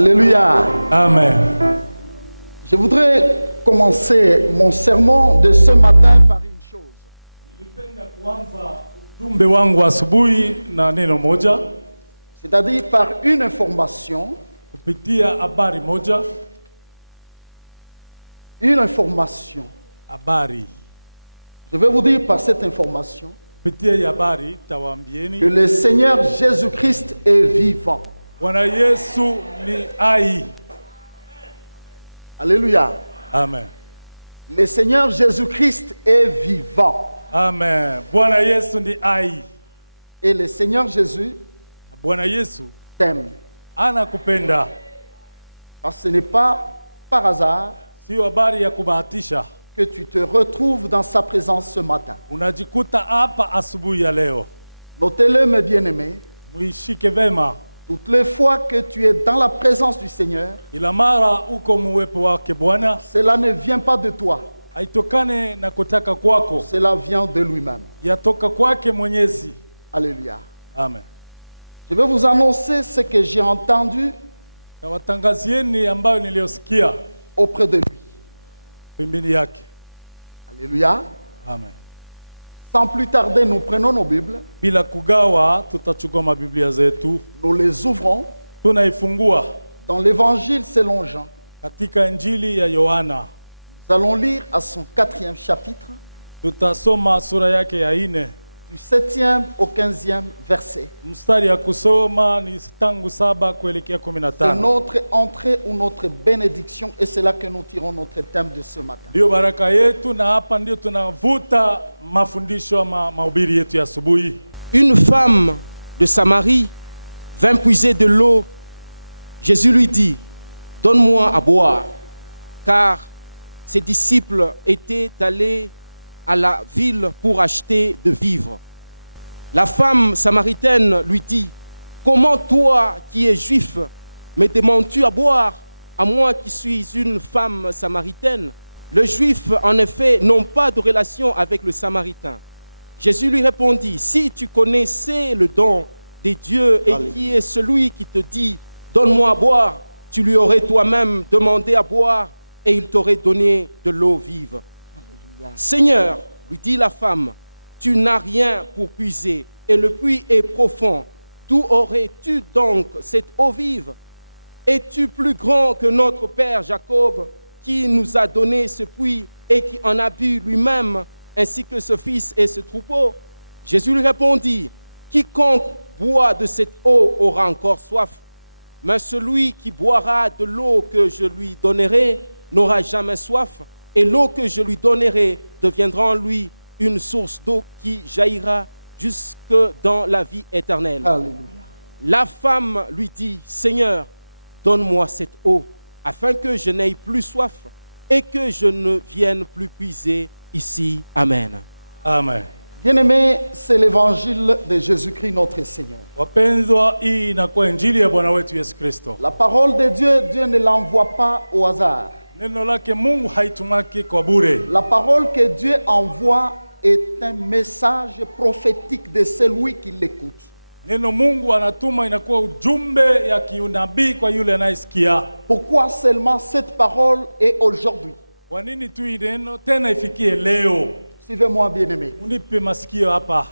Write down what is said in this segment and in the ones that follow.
Alléluia. Amen. Je voudrais commencer mon sermon de ce matin par une chose. Nilipenda kuanza ujumbe wangu asubuhi na neno moja, C'est-à-dire par une information. kupitia habari moja. Une information. Habari. Je vais vous dire par cette information Kupitia hii habari tawaambieni que le Seigneur Jésus-Christ est vivant. Bwana Yesu ni hai. Alléluia. Amen. Le Seigneur Jésus-Christ est vivant. Amen. Bwana Yesu ni hai. Et le Seigneur Jésus Bwana Yesu t'aime. anakupenda. Parce que ce n'est pas par hasard Sio habari ya kubahatisha. que tu te retrouves dans sa présence ce matin. Unajikuta hapa asubuhi ya leo. Notez-le, mes bien-aimés, Muishike vema. toutes les fois que tu es dans la présence du Seigneur, Ila mara uko muwepo wake Bwana, cela ne vient pas de toi, haitokane na kutaka kwako, cela vient de lui-même. yatoka kwake Mwenyezi. Alléluia. Amen. Je vais vous annoncer ce que j'ai entendu Na watangazieni ambayo niliyosikia auprès de lui. pembeni yake. Alléluia. Amen. Sans plus tarder, nous prenons nos Bibles, Bila kugawa tutachukua mabiblia zetu, nous les ouvrons tunaifungua dans l'Évangile selon Jean. katika Injili ya Yohana. Nous allons lire à son 4e chapitre, Tutasoma sura yake ya 4, du 7e au 15e verset. mstari ya kusoma ni tangu 7 kuelekea C'est 15. notre entrée ou notre bénédiction et c'est là que nous tirons notre thème de ce matin. Ndio baraka yetu na hapa ndio tunavuta mafundisho ama mahubiri yetu ya asubuhi. Une femme de Samarie vint puiser de l'eau. Jésus lui dit, « Donne-moi à boire. » Car ses disciples étaient allés à la ville pour acheter de vivres. La femme samaritaine lui dit, « Comment toi qui es juif me demandes-tu à boire, à moi qui suis une femme samaritaine ?» Les Juifs, en effet, n'ont pas de relation avec le Samaritain. Jésus lui répondit, « Si tu connaissais le don des dieux et Alléluia. qui est celui qui te dit, donne-moi à boire, tu lui aurais toi-même demandé à boire et il t'aurait donné de l'eau vive. » Seigneur, lui dit la femme, tu n'as rien pour puiser et le puits est profond. D'où aurais-tu donc cette eau vive? Es-tu plus grand que notre père Jacob qui nous a donné ce puits et qui en a bu lui-même ainsi que ce fils et ce troupeau? Jésus lui répondit, quiconque boit de cette eau aura encore soif, mais celui qui boira de l'eau que je lui donnerai n'aura jamais soif, et l'eau que je lui donnerai deviendra en lui une source d'eau qui jaillira jusque dans la vie éternelle. Alléluia. La femme lui dit, Seigneur, donne-moi cette eau, afin que je n'aie plus soif et que je ne vienne plus puiser ici. Amen. Amen. Bien-aimés, c'est l'évangile de Jésus-Christ notre Seigneur. Wapendwa, hii inakuwa Injili ya Bwana wetu Yesu Kristo. La parole de Dieu, Dieu ne l'envoie pas au hasard. Neno lake Mungu haitumaki kwa bure. La parole que Dieu envoie est un message prophétique de celui qui l'écoute. Neno Mungu anatuma inakuwa ujumbe ya kiunabii kwa yule anayesikia. Pourquoi seulement cette parole est aujourd'hui? Kwa nini tu hii neno tena ifikie leo? Suivez-moi, bien-aimés. Unipe masikio hapa.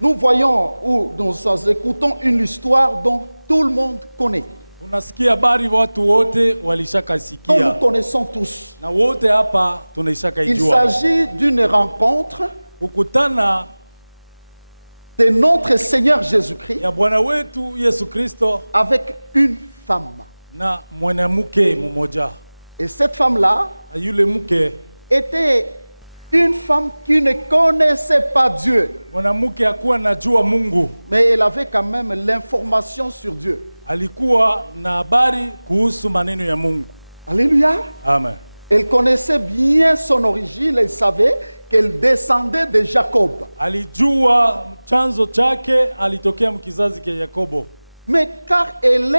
Nous voyons ou nous écoutons une histoire dont tout le monde connaît. Unasikia habari watu wote Dont nous walishakasikia. connaissons tous. Na wote hapa Il tunaishakaijua. s'agit d'une rencontre Kukutana de notre Seigneur Jésus-Christ ya Bwana wetu Yesu Kristo avec une femme. na mwanamke mmoja. Et cette femme-là Na yule mke, était une femme qui ne connaissait pas Dieu, mwanamke hakuwa najua Mungu. mais elle avait quand même l'information sur Dieu. Alikuwa na habari kuhusu maneno ya Mungu. Alléluia. Amen. Elle connaissait bien son origine, elle savait qu'elle descendait de Jacob. Alijua chanzo chake, alitokea mkizazi cha Yakobo. Mais car elle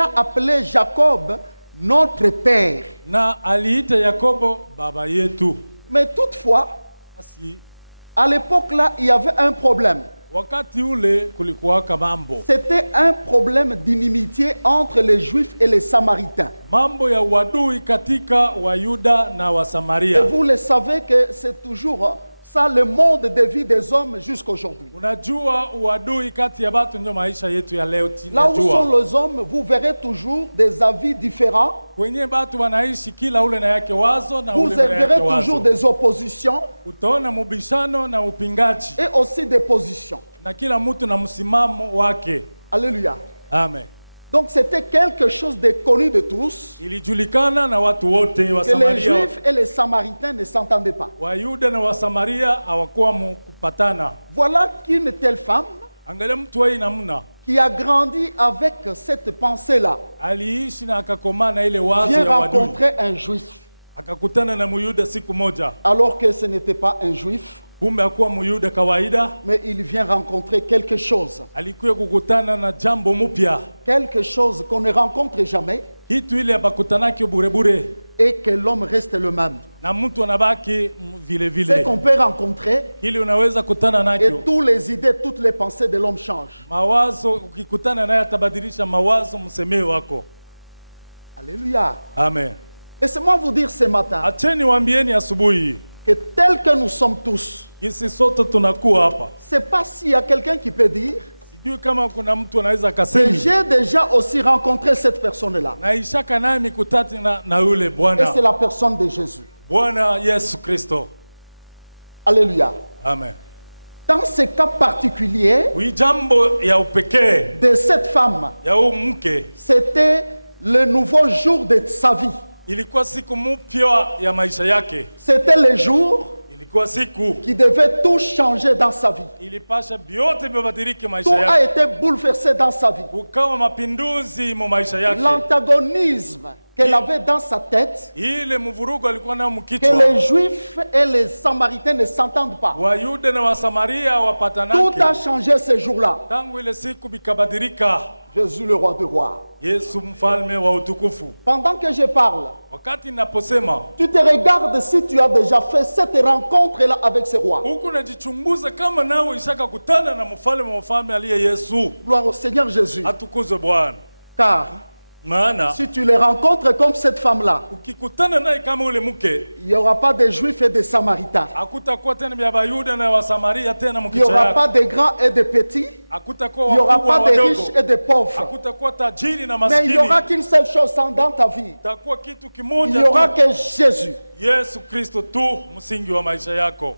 a appelé Jacob notre père. Na aliita Yakobo baba yetu. Mais toutefois, Basi à l'époque là, il y avait un problème. Wakati ule kulikuwaka mambo. C'était un problème d'inimitié entre les Juifs et les Samaritains. Mambo ya uadui katika Wayuda na Et Wasamaria. vous le savez que c'est toujours ça le mode de vie des hommes jusqu'aujourd'hui. Unajua uadui kati ya watu ndio maisha yetu ya leo Là où sont tunajua. les hommes, vous verrez toujours des avis différents. Kwenye watu wanaishi kila ule na yake wazo na Vous ule na yake verrez toujours wazo. des oppositions Utaona mubishano na upingaji et aussi des positions. na kila mtu na msimamo wake. Alléluia. Amen. Donc c'était quelque chose de connu de tous, Ilijulikana na watu wote wa que les Samaria. Juifs et les Samaritains ne s'entendaient pas. Wayuda na Wasamaria hawakuwa kupatana. Voilà qu'une telle femme Angalia mtu wa hii namna qui a grandi avec cette pensée-là aliishi na akakomaa na ile wazo vient ya wadui. rencontrer un Juif, Akakutana na Muyuda siku moja. alors que ce n'était pas un Juif, Kumbe hakuwa Muyuda kawaida, mais il vient rencontrer quelque chose. alikuwa kukutana na jambo mpya. Quelque chose qu'on ne rencontre jamais Kitu ile abakutanaki bure bure et que l'homme reste le même. na mtu anabaki vile Ce vile. qu'on peut rencontrer Ili unaweza kutana et nakyo. toutes les idées, toutes les pensées de l'homme changent. Mawazo ukikutana naye atabadilisha mawazo msemee wako. Alléluia. Amen. Laissez-moi vous dire ce matin Acheni waambieni asubuhi que tel que nous sommes tous, kisi sote tunakuwa hapa. c'est pas s'il y a quelqu'un qui peut dire Sijui kama kuna mtu anaweza que akasemi j'ai déjà aussi rencontré cette personne-là. naishaka naye mikutati na yule Et Bwana. c'est la personne de Jésus. Bwana Yesu Kristo. Alléluia. Amen. Dans ce cas particulier Hii jambo ya upekee de cette femme, ya huyu mke c'était le nouveau jour de sa vie. ilikuwa siku mpya ya maisha yake. C'était le jour Ilikuwa siku qui devait tout changer dans sa vie. ilipasha vyote vibadilike Tout maisha a yake. été bouleversé dans sa vie. Kukawa mapinduzi mu maisha yake. L'antagonisme qu'elle avait dans sa tête, Ile mvurugo alikuwa nayo que mkichwa. les Juifs et les Samaritains ne s'entendent pas. Wayuda na Wasamaria Tout wapatanake. a changé ce jour-là. Tangu ile siku bikabadilika. Jésus, le roi de rois. Yesu mfalme wa utukufu. Pendant que je parle, Wakati naposema tu te regardes si tu as déjà fait cette rencontre-là avec ce roi. huku najichunguza kama nawe ishaka kutana na mfalme wa mfalme aliye Yesu. Gloire au Seigneur Jésus. Atukuzwe Bwana. Car Maana si tu les rencontres comme cette femme-là, ukikutana naye kama ule mke, il n'y aura pas de Juifs et de Samaritains. hakutakuwa tena vya Bayuda na Wasamaria tena Il n'y mkicha aura yake. pas de grands et de petits. Hakutakuwa Il n'y aura wakubwa pas de wadogo. riches et de pauvres. Hakutakuwa tajiri na Mais il maskini. n'y aura qu'une seule chose dans ta vie. Takuwa kitu Il kimoja n'y aura tu. que Jésus. Yesu Kristo tu msingi wa maisha yako.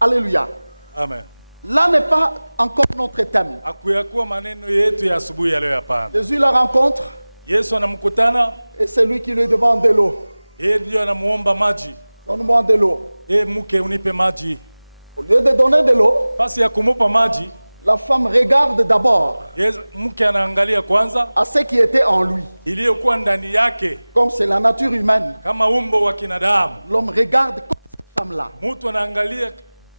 Alléluia. Amen. Là n'est pas encore notre thème. Hakuyakuwa maneno yetu ya asubuhi ya leo, hapana. Jésus la rencontre Yesu anamkutana, et c'est lui qui lui demande de l'eau. yeye ndio anamuomba maji. Donne-moi de l'eau. Mke unipe maji. Au lieu de donner de l'eau, Basi ya kumupa maji, la femme regarde d'abord mke anaangalia kwanza à ce qui était en lui. iliyokuwa ndani yake Comme c'est la nature humaine, kama umbo wa kinadamu. l'homme regarde comme cette femme-là. Mtu anaangalia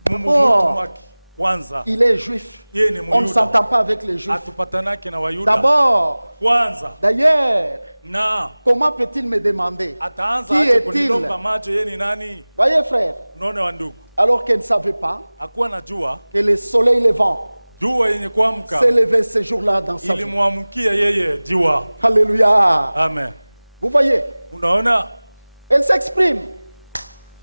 mtu Oh. wake kwanza. Il est juif. Yeye ni On ne Myuda. s'entend pas avec les juifs. Atupatanake na Wayuda. D'abord, Kwanza d'ailleurs, na comment peut-il me demander ataanza qui aje est-il? kunilomba maji, yeye ni nani? Voyez frère, Unaona wa ndugu, alors qu'elle ne savait pas hakuwa najua que le soleil levant jua yenye kuamka s'est levé ce jour-là dans sa vie. ilimwamkia yeye jua. Alléluia. Amen. Vous voyez, Unaona, elle s'exprime.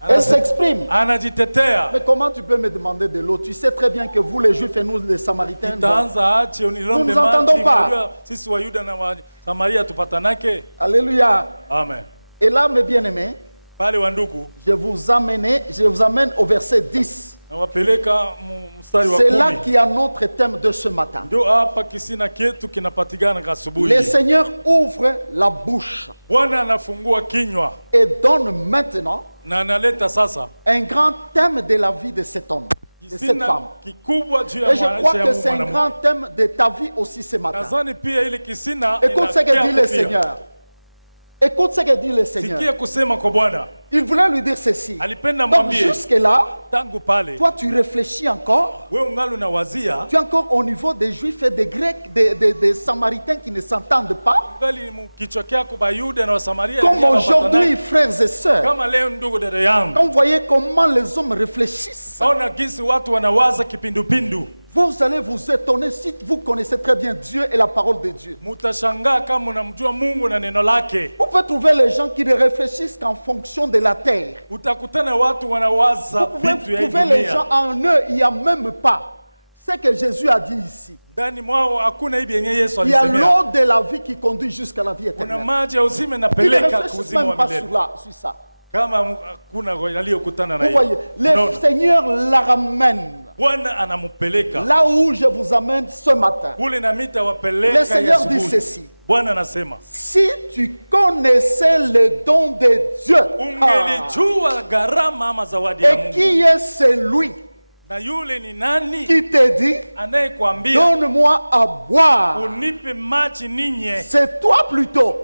Elle s'exprime. anajitetea. Mais comment tu peux me demander de l'eau? Tu sais très bien que vous les juifs et nous les samaritains, bon. Itaanza aje unilombe Nous nous entendons maji? pas. Unajua sisi Wayuda na wa Samaria tupatanake. Alléluia. Amen. Et là, mes bien-aimés, Pale wa ndugu, je vous amène au verset 10. nawapeleka mstari wa C'est là 10. qu'il y a notre thème de ce matin. Ndio hapa kisina kietu kinapatikana Le asubuhi. Seigneur ouvre la bouche Bwana anafungua kinywa et donne maintenant na analeta sasa un grand thème de la vie de cet homme, de cette kisina femme. kikubwa juu ya Et je crois maisha que ya c'est un mwanamke. grand thème de ta vie aussi ce matin. Nadhani pia ile kisina Écoute ce que inakia dit le kupia. Seigneur. Écoute ce que dit le Seigneur. Sikia kusema kwa Bwana. Il voulait lui dire ceci. Alipenda Donc mwambie jusque-là, tangu pale toi tu réfléchis encore. wewe ungali unawazia Tu es encore au niveau des Juifs et des Grecs, des Samaritains qui ne s'entendent pas. ungali kichwa kyako Bayuda na Wasamaria. Comme aujourd'hui, frères et sœurs, Kama leo ndugu dada yangu, quand vous voyez comment les hommes réfléchissent, ona gisi watu wanawaza kipindupindu. vous allez vous étonner si vous connaissez très bien Dieu et la parole de Dieu. Mutashangaa kama unamjua Mungu na neno lake. Vous pouvez trouver les gens qui ne réfléchissent qu'en fonction de la terre. Utakutana watu wanawaza Vous pouvez vitu ya trouver les gens dunia. en eux, il n'y a même pas ce que Jésus a dit ici. Ndani mwao hakuna hivi yenye Yesu Il y a alisemea. l'eau de la vie qui conduit jusqu'à la vie Kuna éternelle. maji ya uzima Ils ne inapeleka réfléchissent kuzimu même wa pas milele. sur ça. Kama hakuna aliyokutana na Vous hiyo. voyez, le Unaona? Seigneur la ramène Bwana anamupeleka. là où je vous amène ce matin. Kule na mita Le wapeleka Seigneur dit Yesu. ceci. Bwana anasema, Si tu connaissais le don de Dieu ungelijua gharama ama zawadi ya et Mungu. qui est celui Na yule ni nani qui te dit, anayekwambia donne-moi à boire, unipe maji ninye? c'est toi plutôt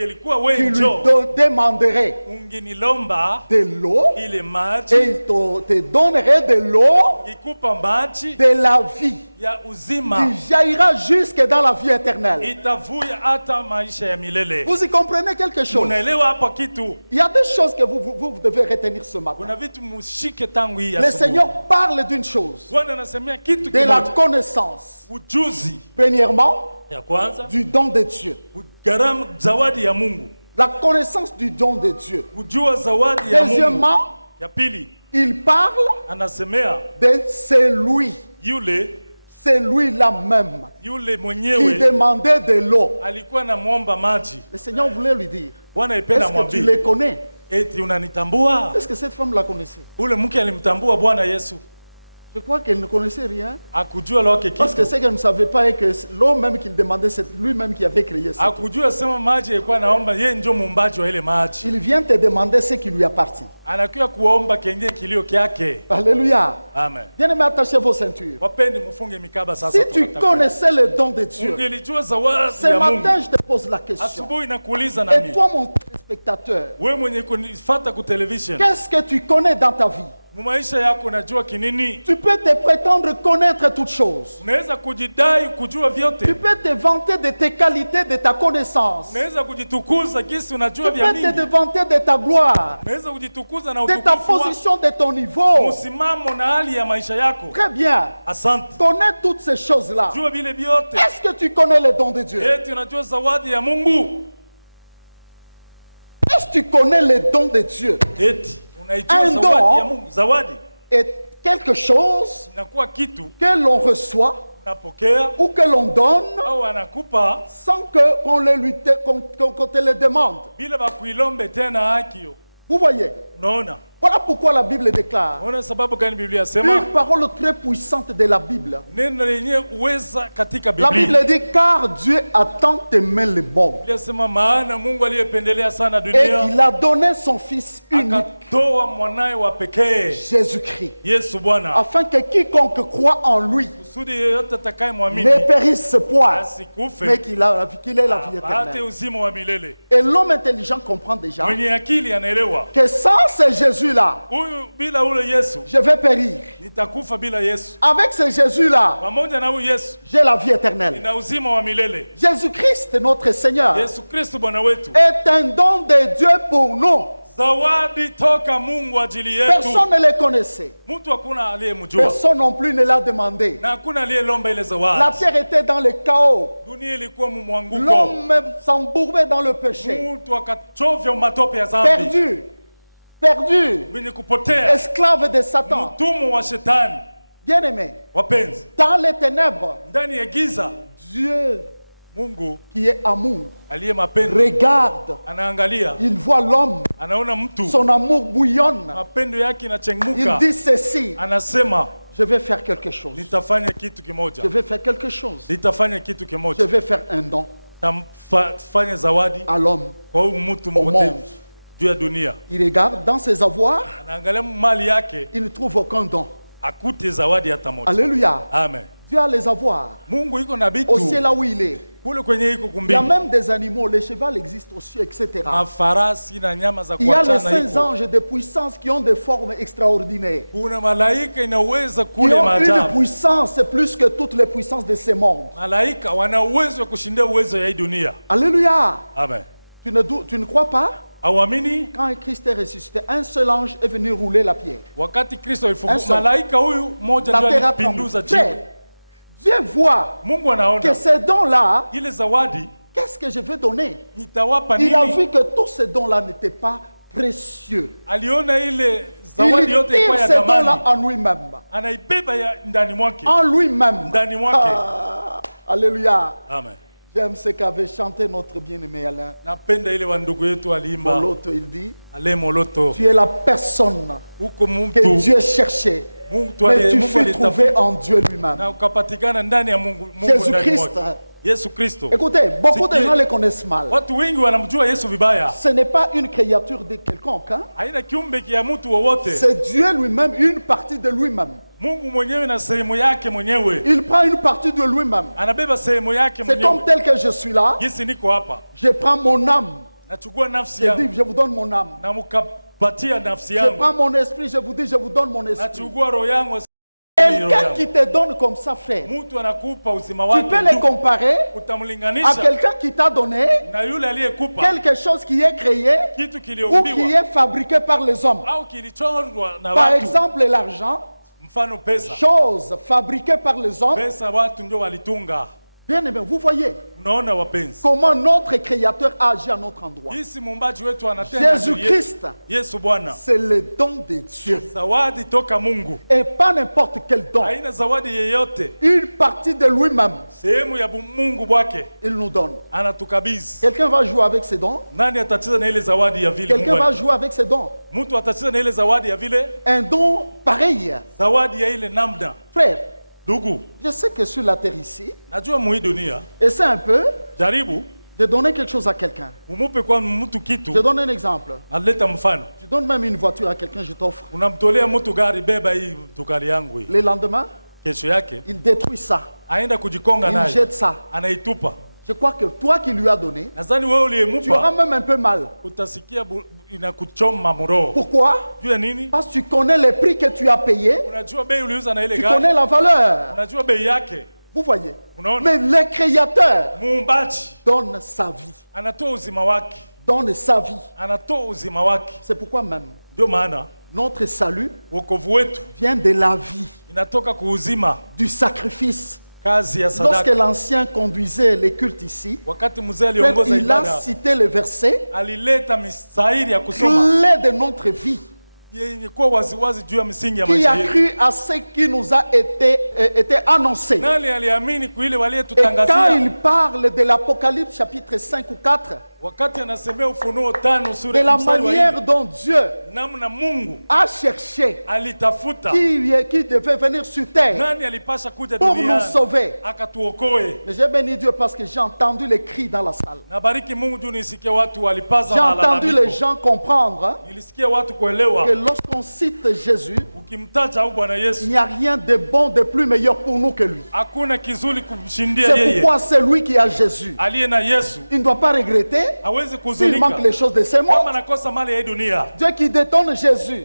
Ungelikuwa qui wewe lui njoo, demanderais ungenilomba de l'eau ile maji, et il te donnerait de l'eau ngikupa maji de la vie ya uzima, qui jaillira jusque dans la vie éternelle. itavuya hata maisha ya milele. Vous y comprenez quelque chose? Unaelewa hapa kitu? Il y a des choses que vous devez retenir ce matin. Kuna vitu mushike tangu hii Le asubuhi. Seigneur parle d'une chose, Bwana anasemea kitu de la kimoja, connaissance. ujuzi Premièrement, ya kwanza, du don de Dieu. gharama zawadi ya Mungu, La connaissance du don de Dieu. kujua zawadi ya Mungu. Deuxièmement, Ya pili il parle anasemea de celui, celui-là même, yule qui mwenyewe demandait de l'eau. alikuwa anamwomba maji. Le Seigneur voulait lui dire, Bwana est-ce ipenda que tu mwambie, les connais? eti unanitambua? Est-ce que cette femme la connaissait? Ule mke alimtambua Bwana Yesu, Je crois qu'elle ne connaissait rien. akujua lake Parce que kitu, ce qu'elle ne savait pas est que l'eau même qu'il demandait, c'est lui-même qui avait créé ça. akujua sema maji alikuwa naomba yeye ndio muumbaji wa ile maji. Il vient te demander ce qui lui appartient. Anakuwa kuomba kengine kilio kyake. Alléluia. Amen. Bien-aimés, attachez vos ceintures. Wapendi mfunge mikaba sasa. Si tu tunataka. connaissais le don de Dieu, Ungelijua zawadi ce ya Mungu. matin, je te pose la question. Asubuhi nakuuliza Et nami, toi, mon téléspectateur, wewe mwenye kunifuata ku television, qu'est-ce que tu connais dans ta vie? mumaisha yako unajua kinini? Tu peux te prétendre connaître toutes choses. Unaweza kujidai kujua Tu vyote, peux te vanter de tes qualités, de ta connaissance. unaweza kujitukuza gisi Tu unajua peux vya te mingi, vanter de ta gloire, unaweza kujitukuza na de ta utukufu wa position, de ton niveau. msimamo na hali ya maisha yako. Très bien. Asante, Connais toutes ces choses-là. jua vile vyote. Est-ce que tu connais le don de Dieu? Eti unajua zawadi ya Mungu, Est-ce que tu connais le don de Dieu? eti unaijua Un zawadi don. ya Mungu. Zawadi Est quelque chose inakuwa kitu que l'on reçoit unapokea ou que l'on donne au anakupa sans que qu'on qu'on te le demande. bila bakuilombe tena hakio. Vous voyez? Unaona, Voilà pourquoi la Bible déclare unaona sababu gani Biblia sema une parole très puissante de la Bible. neno lenye uweza katika La Biblia. Bible dit car Dieu a tant aimé le monde Biblia sema maana Mungu aliyependelea sana et dunia qu'il a donné son Fils unique, akatoa mwanaye wa pekee Jésus-Christ, Yesu Bwana, afin que quiconque croit en lui kusudi yeyote atakaye ne mwamini périsse point, asikufe mais qu'il ait la vie apate éternelle. uzima wa milele. Et l'homme intelligent comprend déjà Mwenye akili anaelewa que sans ce Jésus-là, huyu, bila ule Yesu je vais périr. nitakufa bila Yesu. Avec ce Jésus-là, Pamoja na huyu Yesu j'ai la vie éternelle. nina uzima wa milele. Jésus-Christ, notre Seigneur, Yesu Kristo Bwana wetu, est un don de Dieu pour nous. zawadi toka Mungu ajili yetu. Personne ne le connaissait. Mtu hakuna aliyemjua Personne non plus ne l'a demandé. na hakuna aliyelomba ile La zawadi. terre était dans le chaos. Dunia ilikuwa mumwanguko, L'homme s'embourbait dans le péché. mtu akachovya matope ya dhambi, Perdu. Perdu. mwenye kupotea, Esclave de Satan. mtumwa wa shetani. Bien-aimé, Wapenzi, dans les ténèbres, ndani ya giza Dieu, Mungu qui est amour, aliye mapendo regarde. anaangalia, Il voit l'homme. anaona mtu, Son amour bouillonne. mapendo yake Il inachenguka, dit ceci. anasema Je vais faire quelque chose. nitafanya kitu kimoja, Je vais faire quelque chose. nitafanya kitu Je kimoja, vais faire un don tamfanya zawadi à l'homme. kwa huyu mtu Au mpotevu monde. juu ya dunia. Il regarde dans ses avoirs, Anaangalia mali yake, il ne trouve aucun don. akute zawadi hata moja. Alléluia. Amen. Dieu a les avoirs. Mungu iko na Au bitu ciel là où il est. kule kwenye iko Il y a kumbini. même des animaux, les chevaux existent aussi, etc. Mafarasi na nyama za Il y a les kuachana saints iko. anges de puissance qui ont des formes extraordinaires. Kuna malaika inaweza Qui kule ont une maajabu. puissance plus que toutes les puissances de ce monde. Malaika wana uwezo wa kushinda uwezo ya hii dunia. Alléluia. Amen. Tu ne crois pas? Awamini Quand Christ est ressuscité, un seul ange est venu rouler la pierre. wakati Kristo Un alifufuka, seul. malaika huyu mmoja La ndio terre a alipinduza tremblé. jiwe. Dieu voit Mungu que anaona ces dons-là, ile zawadi qu'est-ce que je vais donner? nitawapa Il a nini. vu que tous ces dons-là n'étaient pas précieux. Aliona ile Il zawadi yote tire kwa ya ces dons-là thamani, en lui-même. anaibeba ya ndani mwake. En lui-même. Ndani mwake. Ah, alléluia. Amen. J'aime ce qu'avait chanté notre bien-aimé Alain. Napenda ile wa ndugu yetu aliimba Moloto, il dit, Ale Moloto, tu es la personne huko que mtu Dieu cherchait, Mungu mais tu Mungu fus trouvé alitafuta en Dieu lui-même. na ukapatikana ndani ya Mungu Jésus ndani Christ. mwake. Yesu Kristo. Écoutez, beaucoup de C'est gens Dieu. le connaissent mal. Watu wengi wanamjua Yesu vibaya. Ce n'est pas une créature de quelconque, hein? Haina kiumbe kia mtu wowote. C'est Dieu lui-même, une partie de lui-même. Mungu mwenyewe na sehemu yake mwenyewe. Il prend une partie de lui-même. Anabeba sehemu yake C'est comme mwenyewe. tel que je suis là, Jinsi niko hapa. je prends mon âme. Nachukua nafsi Je yangu dis, je vous donne mon âme. na mkapatia nafsi Je yangu. prends mon esprit, je vous dis, je vous donne mon esprit. Nachukua roho yangu. Quelqu'un qui te donne comme ça, frère, Mtu anakupa uzima tu wake. peux les ndugu. comparer à Utamlinganisha quelqu'un qui t'a donné na yule aliyekupa quelque chose qui est créé kitu ou qui kiliumbiwa est fabriqué par les hommes. au kilichorwa na Par watu. exemple, l'argent, Mfano pesa. chose fabriquée par les hommes. Pesa watu ndio walitunga. Bien aimé, vous voyez Unaona wapenzi. comment notre Créateur agit à notre endroit. Jinsi muumbaji wetu anatenda. juu yetu. Jésus-Christ, Yesu Bwana. c'est le don de Dieu. Zawadi toka Mungu. Et pas n'importe quel don. Haina zawadi yeyote. Une partie de lui-même, Sehemu ya Mungu bwake il nous donne. anatukabidhi. Quelqu'un va jouer avec ses dons. Nani atacheza na ile zawadi ya vile Quelqu'un Mungu? va jouer avec ses dons. Mtu atacheza na ile zawadi ya vile Un don pareil. zawadi ya ile namna. Frère, Ndugu, je sais que sur la terre ici, najua muhii dunia essaie un peu jaribu de donner quelque chose à quelqu'un. umupe kwa mtu kitu, Je donne un exemple. aleta mfano. Tu donnes même une voiture à quelqu'un, je t'offre. Unamtolea mtu gari, beba hii tukari yangu hii. Le lendemain, Kesho yake il détruit ça. aenda kujikonga Il naye, jette ça. anaitupa. Je crois que toi qui lui as donné, Nadhani wewe tu auras uliyemupa même un peu mal. utasikia inakuchoma mroho. Pourquoi? Juu ya nini? Parce que tu connais les prix que tu as payés, Unajua bei uliuza na ile tu gari, connais la valeur. unajua bei yake. Vous voyez? Unaona? Mais le Créateur Muumbaji donne sa vie. anatoa uzima wake, Donne sa vie. anatoa uzima wake. C'est pourquoi même Ndio maana notre salut wokovu wetu vient de la vie, inatoka kuuzima, du sacrifice. kazi ya Lorsque sadaka. l'ancien conduisait les cultes ici, Wakati mzee frère, aliongoza il a ibada, cité le verset alileta mistahili ya kusoma clé de notre vie. yenye kuwa waziwazi juu ya misingi ya Qui maisha a yetu. cru à ce qui nous a été annoncé. Nani aliamini kuile Et quand waliyetutangazia? il parle de l'Apocalypse chapitre 5 ou 4, Wakati anasemea Ufunuo 5 de sura la mstari wa manière 4, dont Dieu namna Mungu a cherché alitafuta qui devait venir sur terre nani alipasha kuja pour nous duniani sauver. akatuokoe. Mais j'ai béni Dieu parce que j'ai entendu les cris dans la salle. Nabariki Mungu juu nisikia watu walipaza J'ai entendu les malalamiko. gens comprendre hein, Nilisikia watu kuelewa que lorsqu'on cite Jésus, ukimtaja au Bwana il Yesu n'y a rien de bon, de plus meilleur pour nous que lui. hakuna kizuri kumshindia C'est yeye. pourquoi celui qui a Jésus, Aliye na Yesu il ne doit pas regretter hawezi s'il manque kuzunika les choses de ce kama monde. anakosa mali ya hii dunia. Dieu qui détonne Jésus,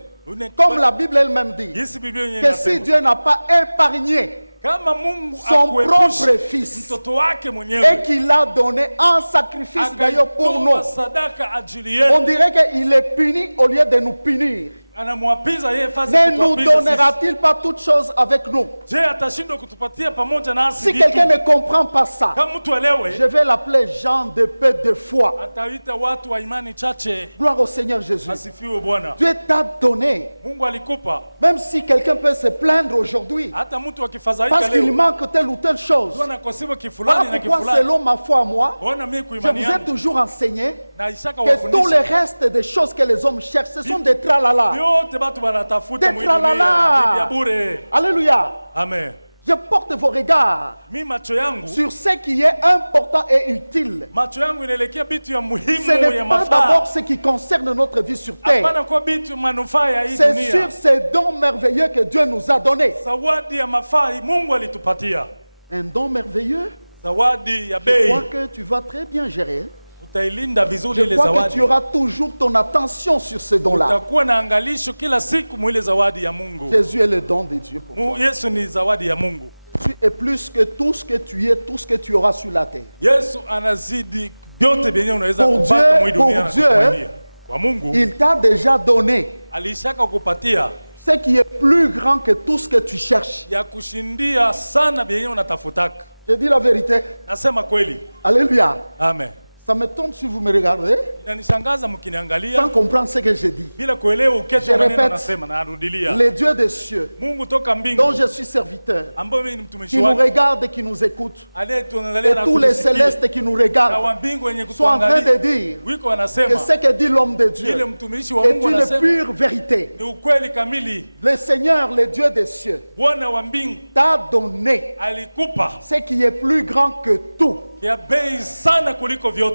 comme la Bible elle-même dit, Jinsi Biblia yenyewe que si inasema, Dieu n'a pas épargné kama Mungu son akuepushe propre fils mtoto wake et mwenyewe qu'il l'a donné en sacrifice d'ailleurs pour nous, akaitoa sadaka ajili on yetu, dirait qu'il est puni au lieu de nous punir. anamwapiza yeye fasi ya Ne nous kutuapiza sisi. donnera-t-il pas toutes choses avec nous? Je, atashindwa kutupatia pamoja nasi Si vitu? quelqu'un ne comprend pas ça, Kama mtu elewe, je vais l'appeler Jean de peu de foi. ataita watu wa imani chache. Gloire au Seigneur Jésus. Asifiwe Bwana. Dieu t'a donné, Mungu alikupa, même si quelqu'un peut se plaindre aujourd'hui, hata mtu parce akifadhaika qu'il leo manque telle ou telle chose. tuona kosibo Voilà kifulani na pourquoi, kifulani. selon ma foi, moi, Ona mimi je kuimani vous ai yangu toujours enseigné na ishaka que tout le wafundisha reste des choses que les hommes cherchent, ce sont des tralala. yote batu wanatafuta Des mwili dunia tralala. ya bure. Alléluia. Amen. Je porte vos regards Mi macho yangu, sur ce qui est important et utile. macho yangu inaelekea bitu ya Ce muhimu n'est ya pas d'abord mafaa. ce qui concerne notre vie sur terre. Hapana kwa bitu manufaa ya hii C'est dunia. sur ces dons merveilleux que Dieu nous a donnés. Zawadi ya mafaa Mungu alitupatia. Un don merveilleux, Zawadi ya je bei. crois que tu vas très bien gérer. Utailinda vizuri Je ile crois que zawadi. tu auras toujours ton attention sur ce don-là. Utakuwa na angalisho kila siku mwile zawadi ya Mungu. Jésus est le don de Dieu pour toi. Yesu ni zawadi ya Mungu. Tu es plus que tout ce que tu es, tout ce que tu auras sur la terre. Yesu anazidi vyote vyenye unaweza Pour kupata Dieu, mwi dunia pour na Dieu, kutumainia. Kwa Mungu Il t'a déjà donné alishaka kupatia ce qui est plus grand que tout ce que tu cherches. ya kushindia sana vyenye unatafutaka. Je dis la vérité. Nasema kweli. Alléluia. Amen. Ça me tombe si vous me regardez Inanishangaza sans mkiniangalia comprendre ce que je dis. bila kuelewa Je uketi maneno répète, nasema na narudilia. le Dieu des cieux, Mungu toka mbingu dont je suis serviteur, ambaye mimi ni mtumishi qui nous wake regarde et qui nous écoute, aliyetuangalia et na tous les kutusikia célestes qui nous na wa regardent, mbingu wenye sont en train de kutuangalia dire wiko que wanasema ce que dit l'homme de ile Dieu mtumishi wa est Mungu une anasema pure vérité. ni ukweli kamili. Le Seigneur, le Dieu des cieux, Bwana wa mbingu t'a donné alikupa ce qui est plus grand que tout. ya bei sana kuliko vyote.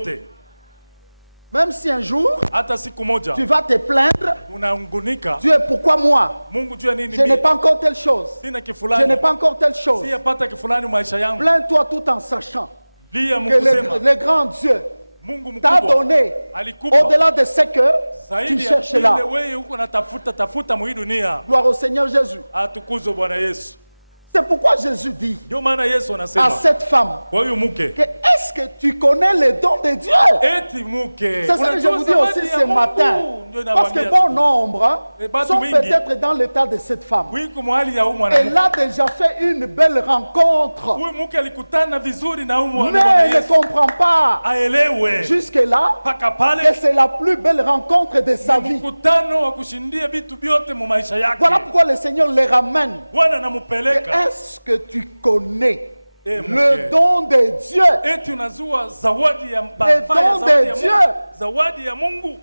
Même si un jour, Hata siku moja tu vas te plaindre, unaungunika, Dieu, pourquoi moi? Mungu jua nini Je n'ai mimi pas encore telle chose. sina Je n'ai kifulani, pas encore telle chose. siyapata kifulani maisha yangu. Plains-toi tout en sachant Lia que mkusema le grand Dieu Mungu t'a mkubwa donné alikupa au-delà de ce que tu zaidi ya cherches là. vile wewe huko tafuta mu hii dunia. Gloire au Seigneur Jésus. Atukuzwe Bwana Yesu. C'est pourquoi Jésus dit Ndio maana Yesu à anasema cette femme kwa huyu mke, que est-ce que tu connais les dons de Dieu? eti mke, C'est ce que je vous dis aussi ce matin. Parce que bon nombre sont peut-être dans l'état de cette femme. wiko mahali ya huyu Elle mwanamke. a déjà fait une belle rencontre. Huyu mke alikutana vizuri na huyu Mais Bwana elle ne Yesu. comprend pas Aelewe jusque-là mpaka que pale c'est la plus belle rencontre de sa vie. mkutano wa kushindia vitu vyote mu maisha yake. Voilà pourquoi le Seigneur les ramène. Bwana Et anamupeleka est-ce que tu connais Eh, le mke. don de Dieu? eti unazua zawadi ya Le mabaya, don zawadi de ya Dieu. Mungu. Zawadi ya Mungu.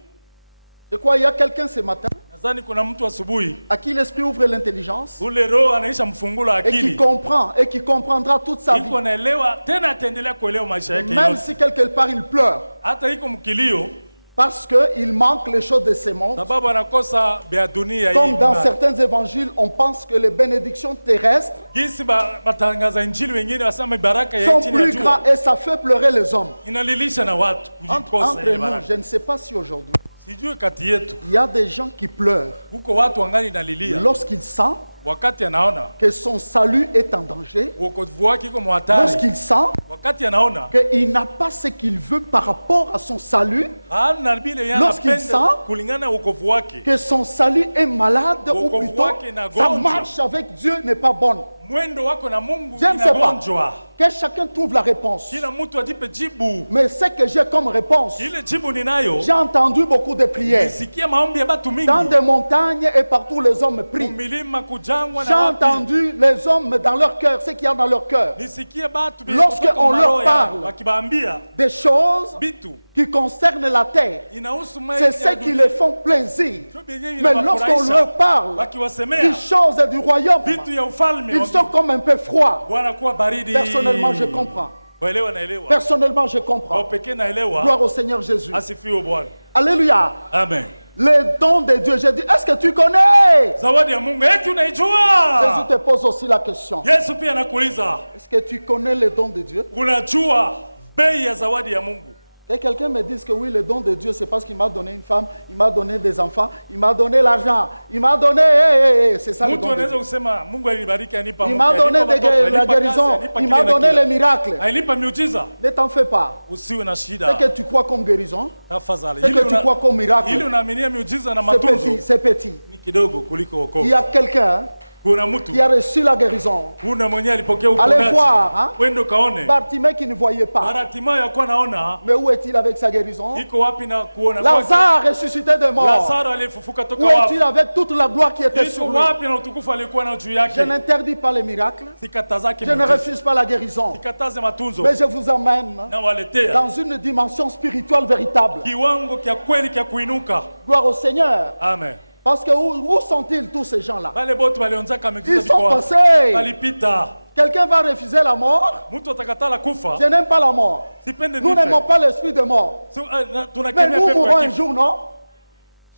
Je crois qu'il y a quelqu'un ce matin Nadhani kuna mtu asubuhi à qui l'esprit ouvre l'intelligence ule roho anaisha mfungula et qui akili comprend et qui comprendra toute sa vie. iko naelewa tena ataendelea kuelewa maisha yake Même yote, si quelque part il pleure hata iko mkilio parce qu'il manque les choses de ce monde. sababu anakosa vya dunia hii. Comme dans certains évangiles, on pense que les bénédictions terrestres Jinsi batangaza injili wengine wasema baraka ya sont chini ya plus jua grands et ça fait pleurer les hommes. inalilisha na watu kujikosa Entre ile nous, baraka. je ne sais pas si aujourd'hui, Sijui kati yetu il y a des gens qui pleurent huko watu wangali nalilia lorsqu'ils sentent wakati anaona que son salut est en danger, wokovu wake iko muhatari, lorsqu'il sent wakati anaona qu'il n'a pas ce qu'il veut par rapport à son salut, hana vile yana Lorsqu'il pende sent kulingana na wokovu wake, que son salut est malade ou Wokovu plutôt wake na sa gonjwa. marche avec Dieu n'est pas bonne. mwendo wako na Mungu Je ne sais pas. inagonjwa. Que chacun trouve la réponse. Kila mtu ajipe jibu. Mais ce que j'ai comme réponse, Ile jibu ninayo, j'ai entendu beaucoup de prières. nisikia maombi ya batu mingi Dans des montagnes et partout les hommes prient. milima kujangwa J'ai na wapi. entendu les hommes dans leur cœur, ce qu'il y a dans leur cœur. Nisikie batu Lorsque kutoka on leur maroho yao, parle, wakibaambia Des choses bitu qui concernent la terre. inahusu C'est maisha ce ya qui dunia. les font plaisir. Ndio vyenye Mais inawafurahisha. lorsqu'on leur parle Wakiwasemea des choses du royaume, vitu ya ufalme, ils sont comme un peu froids. wanakuwa baridi. Personnellement, je comprends. Waelewa naelewa. Personnellement, je Kwa comprends. pekee naelewa. Gloire au Seigneur Jésus. Asifiwe Bwana. Alléluia. Amen. Les dons de Dieu. J'ai dit, est-ce que tu connais? Zawadi ya Mungu eti Jésus unaijua? te pose aussi la question. Yesu pia anakuuliza, Est-ce que tu connais les dons de Dieu? unajua bei ya zawadi ya Mungu? Que quelqu'un me dise que oui, les dons de Dieu, c'est parce qu'il m'a donné une femme, il m'a donné des enfants, il m'a donné l'argent, il m'a donné... c'est ça le Mtu don de anaweza Dieu. kusema Mungu alinibariki anipa Il mke, m'a donné anipa watoto, la anipa kazi, guérison, anipa il kile m'a na donné kile. les miracles. Alinipa miujiza. Ne t'en fais pas. Usiwe na Ce shida. que tu crois comme guérison, Tafadhali. ce que tu crois comme Ili miracle, unaaminia miujiza na c'est petit, matunzo c'est petit. ni kidogo kuliko Il wokovu. y a quelqu'un Kuna mtu, qui a reçu la guérison. kuna mwenye alipokea Allez uponyaji. voir, hein? Wende ukaone. Bartimée qui ne voyait pas. Baratima ya kuwa naona Mais où est-il avec sa guérison? iko wapi na kuona kwake? Lazare ressuscité de mort. Lazaro aliyefufuka toka Où wapi? est-il avec toute la gloire qui était sur Iko lui? wapi na utukufu alikuwa nao juu Je yake? n'interdis pas les miracles. Sikatazake Je ne miujiza. refuse pas la guérison. Sikataze matunzo. Mais je vous amène Na waletea dans une dimension spirituelle véritable. kiwango kya kweli kya kuinuka. Gloire au Seigneur. Amen. Parce que où sont-ils tous ces gens-là? Wale bote walionzaka miujiza Ils sont biko wapi? passés. Walipita. Quelqu'un va refuser la mort. Mtu atakatala kufa. Je n'aime pas la mort. Sipendi Nous nife. n'aimons pas l'esprit de mort. Mais Tunakemea nous pepo mourrons ya un kifo. jour, non?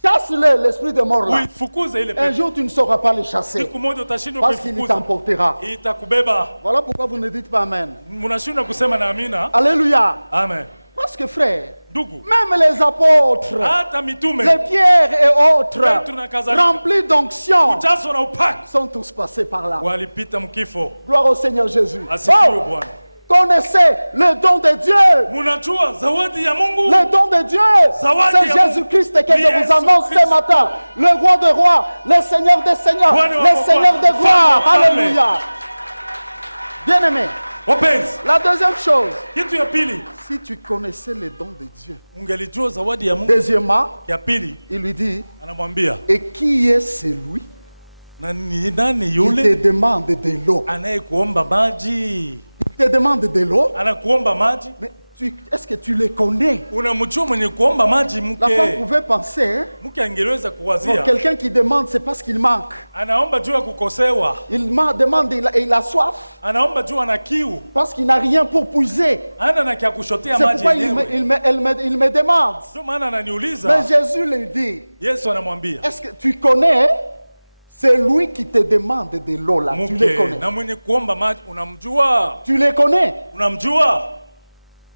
Chasse-le, l'esprit de mort là. Uifukuze ile Un pepo. jour, tu ne sauras pas le chasser. Siku moja utashindwa Parce qu'il kuifukuza. t'emportera. Itakubeba. Voilà pourquoi vous ne dites pas Amen. Mnashindwa kusema na amina. Alléluia. Amen. Parce que frère, Ndugu, même les apôtres, hata mitume les pierres et autres, Petro na kadhalika, remplis d'onction, ujazwa na upako sont tous passés par là. walipita mkifo. Gloire au Seigneur Jésus. Asifiwe Oh, Bwana. connaissez le don de Dieu. Munajua zawadi ya Mungu. Le don de Dieu, Zawadi c'est ya Mungu. Jésus-Christ que je Yesu vous annonce Kristo. ce matin. Le roi des rois, le Seigneur des seigneurs, Bwana wa le mabwana, Seigneur de mfalme gloire. wa wafalme. Alléluia. Bien-aimé, Wapenzi, la deuxième chose, kitu ya pili, si tu connaissais le don de Dieu. ungelijua zawadi ya Mungu. Deuxièmement, Ya pili, il lui dit, anamwambia, et qui est celui na ni nani qui te yule demande de l'eau? anayekuomba maji? Il te demande de l'eau, Anakuomba maji? mais est-ce que tu les connais? Unamjua mwenye kuomba maji? La femme Mke pouvait penser, hein, mke angeweza bon, kuwazia quelqu'un qui demande, c'est parce qu'il manque. anaomba juu ya kukosewa, Demande et il a soif, anaomba juu ana kiu, parce qu'il n'a rien pour puiser. ana na kia kushotea C'est maji pourquoi yenyewe. il me demande. Ndio maana Mais ananiuliza. Jésus lui dit, Yesu anamwambia est-ce que tu connais? C'est lui qui te demande de l'eau là. Tu les mke connais. na mwenye kuomba maji unamjua? Tu les connais. Unamjua?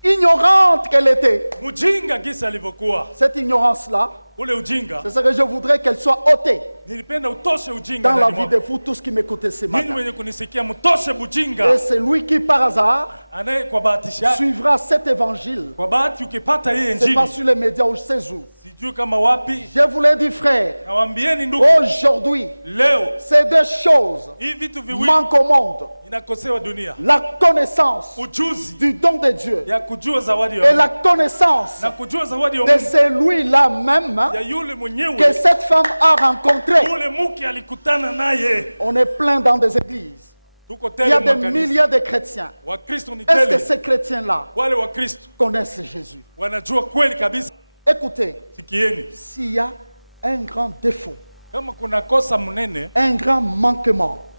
Ignorante qu'elle était. Mjinga gisa alivyokuwa. Cette ignorance-là, Ule ujinga, c'est ce que je voudrais qu'elle soit ôtée nilipenda utoshe ujinga dans la ndani vie mwako. de vous tous qui m'écoutez ce Ninyi matin. mwenye kunisikia mtoshe bujinga. Et c'est lui qui, par hasard, Anaye kwa bahati yake, suivra cet évangile. kwa bahati ukipata hii C'est pas injili, sur les médias ou sais où. sijui kama wapi, Je vous l'ai dit, frère, nawambieni ndugu, aujourd'hui, leo c'est deux choses hii vitu viwili manquent au monde. inakosewa dunia: La connaissance ujuzi du don de Dieu ya kujua zawadi et ya la Mungu, connaissance na kujua zawadi ya de Mungu celui-là même ya yule que mwenyewe cette femme a rencontré. yule mke alikutana naye. On est plein dans des églises. Tuko Il y a tele des makanisa, milliers de chrétiens. Wakristo ni Est-ce que tele. ces chrétiens-là Wale Wakristo connaissent Jésus? wanajua kweli kabisa. Écoutez, Sikieni, s'il y a un grand défaut, kama kuna kosa mnene, un grand manquement,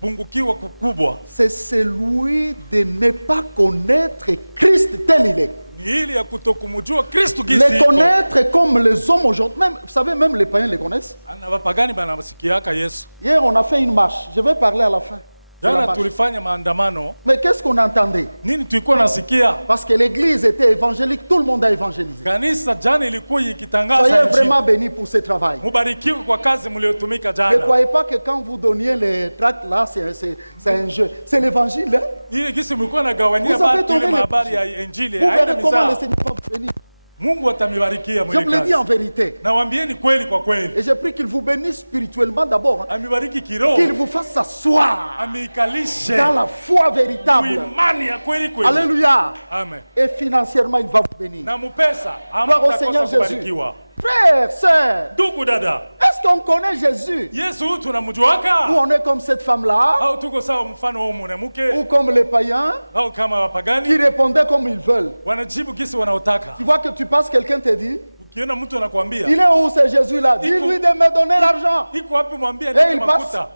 pungukiwa kukubwa, c'est celui de ne pas connaître Christ tel il est. ni ili ya kutokumjua Kristo gisi Les iko. connaître comme les hommes aujourd'hui. Même, vous savez, même les païens les connaissent. Ana wapagani banamsikiaka Yesu. Hier, on a fait une marche. Je vais parler à la fin. de la Jana marche. tulifanya maandamano. Mais qu'est-ce qu'on entendait? Nini tulikuwa nasikia? Parce que l'église était évangélique, tout le monde a évangélisé. Kanisa jana ilikuwa Soyez ikitangaza injili. vraiment bénis pour ce travail. Mubarikiwe kwa kazi mliotumika Ne jana. croyez pas que quand vous donniez les tracts là, c'est un jeu. C'est l'évangile. Hein? Ile gisi mlikuwa nagawanyia Vous avez watu ile donné les mahabari ya injili. Vous Haina verrez comment le mizaa. Seigneur va vous bénir. Mungu atamibarikia Je mwenye vous l'ai dit en kazi. vérité. Nawambieni kweli kwa kweli. Et j'ai pris qu'il vous bénisse spirituellement d'abord. Hein. Amibariki kiroho. Qu'il vous fasse s'asseoir Amikalishe. dans la foi véritable. Imani ya kweli kweli. Alléluia. Amen. Et financièrement, il va vous bénir. Na mupesa Gloire au Seigneur hamtakosa Jésus. kubarikiwa. Frères, sœurs, Ndugu dada, est-ce qu'on connaît Jésus? Yesu Ou tunamjuaka? on est comme cette femme-là? Au tuko sawa mfano wa mwanamke Ou comme les païens au kama qui wapagani répondaient comme ils veulent? wanajibu kisi wanaotaka. Tu vois que tu passes, quelqu'un te dit, Ukiona mtu anakuambia il est où ce Jésus-là? Dis-lui de me donner l'argent. iko wapi, mwambie Et nipe il passe. makuta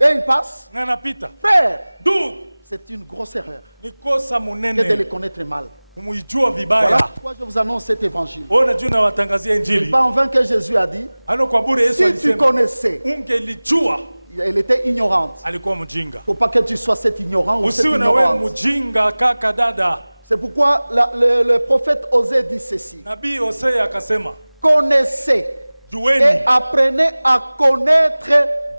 Et il passe. na anapita. Frère, Ndugu, c'est une grosse erreur ni kosa que de les munene connaître mal. kumuijua Voilà vibaya. pourquoi je vous annonce cet évangile. Ona juu nawatangazia C'est injili. pas en vain que Jésus a dit, Ano kwa bure Yesu si tu alisema connaissais, ungelijua. elle était ignorante. Alikuwa mjinga. Faut pas que tu sois cet ignorant ou cette Usiwe na wewe ignorante. mjinga kaka dada. C'est pourquoi le prophète Osée dit ceci. Nabii Hosea akasema, Connaissez et jueni, apprenez à connaître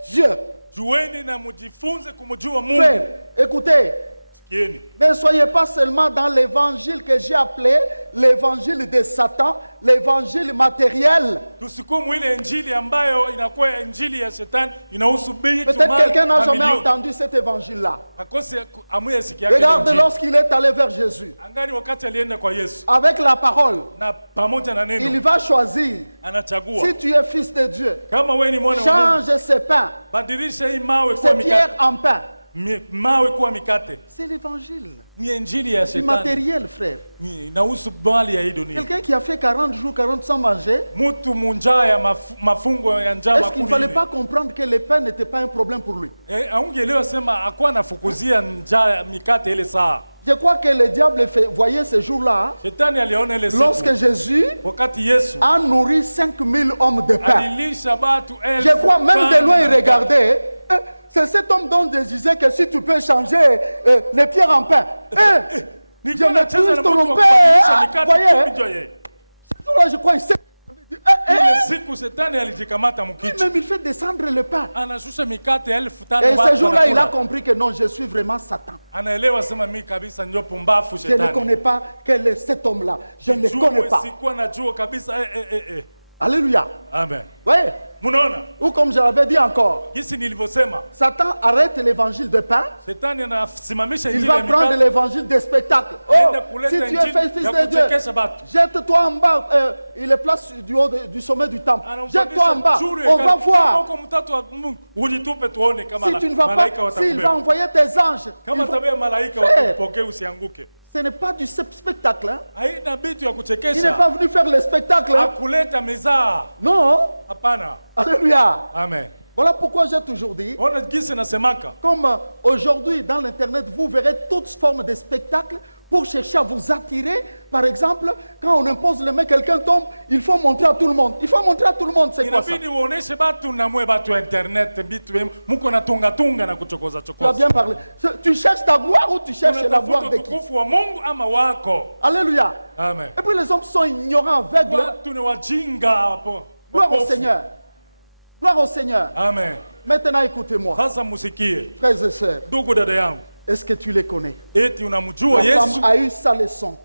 Dieu. jueni na mujifunze kumjua Mungu. Frère, écoutez, Sikieni. ne soyez pas seulement dans l'évangile que j'ai appelé l'évangile de Satan, l'évangile matériel. Tusikumu ile injili ambayo inakuwa injili ya shetani, inahusu vitu Peut-être quelqu'un n'a jamais mamilioni. entendu cet évangile-là. Akose amuye sikia yake Regarde injili. lorsqu'il est allé vers Jésus, Angani wakati alienda kwa Yesu avec la parole, na pamoja na il neno va choisir. anachagua. Si tu es fils de Dieu, Kama wewe ni mwana wa Mungu, change ces pains, badilisha hii mawe ces kwa pierres mikate, en pain. mawe kuwa mikate. C'est l'évangile. Ni injili ya shetani. Immatériel, frère. Inahusu mali ya hii dunia. Quelqu'un qui a fait 40 jours, 40 sans manger. Mtu munjaa ya mafungo ya njaa. Est-ce qu'il ne fallait pas comprendre que le pain n'était pas un problème pour lui? Aungeelewa sema akuwa nafukuzia njaa mikate ile saa. Je crois que le diable voyait ces jours-là, Shetani aliona ile siku. lorsque Jésus Wakati Yesu a nourri 5000 hommes de pain. alilisha batu elfu. Je crois même de loin, il regardait. C'est cet homme dont je disais que si tu peux changer les pierres en pain. Je maîtrise ton pain. Voyez, ce jour-là, je crois, il sait. Ile siku Shetani alijikamata mkichwa. Même il fait descendre le pain. Anashusha mikate 5,000. Et ce jour-là, il a compris que non, je suis vraiment Satan. Anaelewa sema mimi kabisa ndio pumbafu Je ne Shetani. connais pas quel est cet homme-là. Je ne le connais pas. Sikuwa najua kabisa Alléluia. Amen. Voyez, Munaona? ou comme je l'avais dit encore, Jinsi nilivyosema, Satan arrête l'évangile de pain. Shetani anasimamisha Il injili va ya prendre mikate. l'évangile des spectacles. Oh, Aenda si kuleta tu es injili fait fils ya de Dieu, kuchekesha batu. jette-toi en bas. Il est place du haut du sommet du temple. Jette-toi en bas. Juu ya On va kama voir. uko mtoto wa Mungu, ujitupe tuone kama Si tu ne vas malaika pas, s'il va watakubeba. envoyer tes anges, Kama ils vont- tabia malaika Frère, wakupokee usianguke. ce n'est pas du spectacle. Hein. Haina bitu ya Il n'est kuchekesha. pas venu faire le spectacle. Hein. Akuleta mizaa. Non. Hapana. Alléluia. Amen. Voilà pourquoi j'ai toujours dit, Ona gisi nasemaka. comme aujourd'hui dans l'Internet, vous verrez toutes formes de spectacles pour chercher à vous attirer. Par exemple, quand on impose le main, quelqu'un tombe, il faut montrer à tout le monde. Il faut montrer à tout le monde, c'est quoi ça? Inabidi uoneshe batu na mwe batu wa internet bitu muko na tunga na kuchokoza Tu as chokoza. bien parlé. Tu cherches ta gloire ou tu cherches la gloire Unatafuta de qui? utukufu wa Mungu ama wako. Alléluia. Amen. Et puis les hommes sont ignorants, aveugles. Watu ni wajinga hapo. Gloire au Wapofu. Seigneur. Gloire au Seigneur. Amen. Maintenant, écoutez-moi, Sasa musikie. frères et sœurs. Ndugu dada yangu. Est-ce que tu les connais? Eti unamjua La femme Yesu? a eu sa leçon.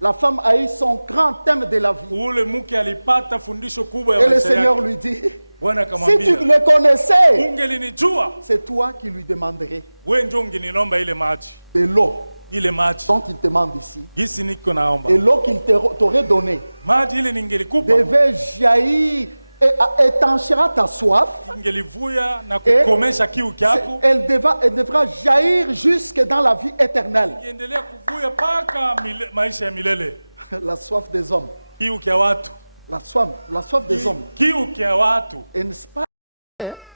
La femme a eu son grand thème de la vie. Ule mke alipata fundisho kubwa Et ya le maisha Seigneur yake. lui dit, Bwana si tu akamwambia, le connaissais, ungelinijua, c'est toi qui lui demanderais wewe ndio ungenilomba ile maji. de l'eau Ile maji. dont il te demande ici. Gisi niko naomba. Et l'eau qu'il t'aurait donnée Maji ile ningelikupa, devait jaillir et étanchera ta soif. ingelivuya na kukomesha kiu kyako. Elle devra jaillir jusque dans la vie éternelle. Iendelea kuvuya paka maisha ya milele. La soif des hommes. Kiu kya watu. La soif des hommes. Kiu kya watu. Et n'est-ce pas?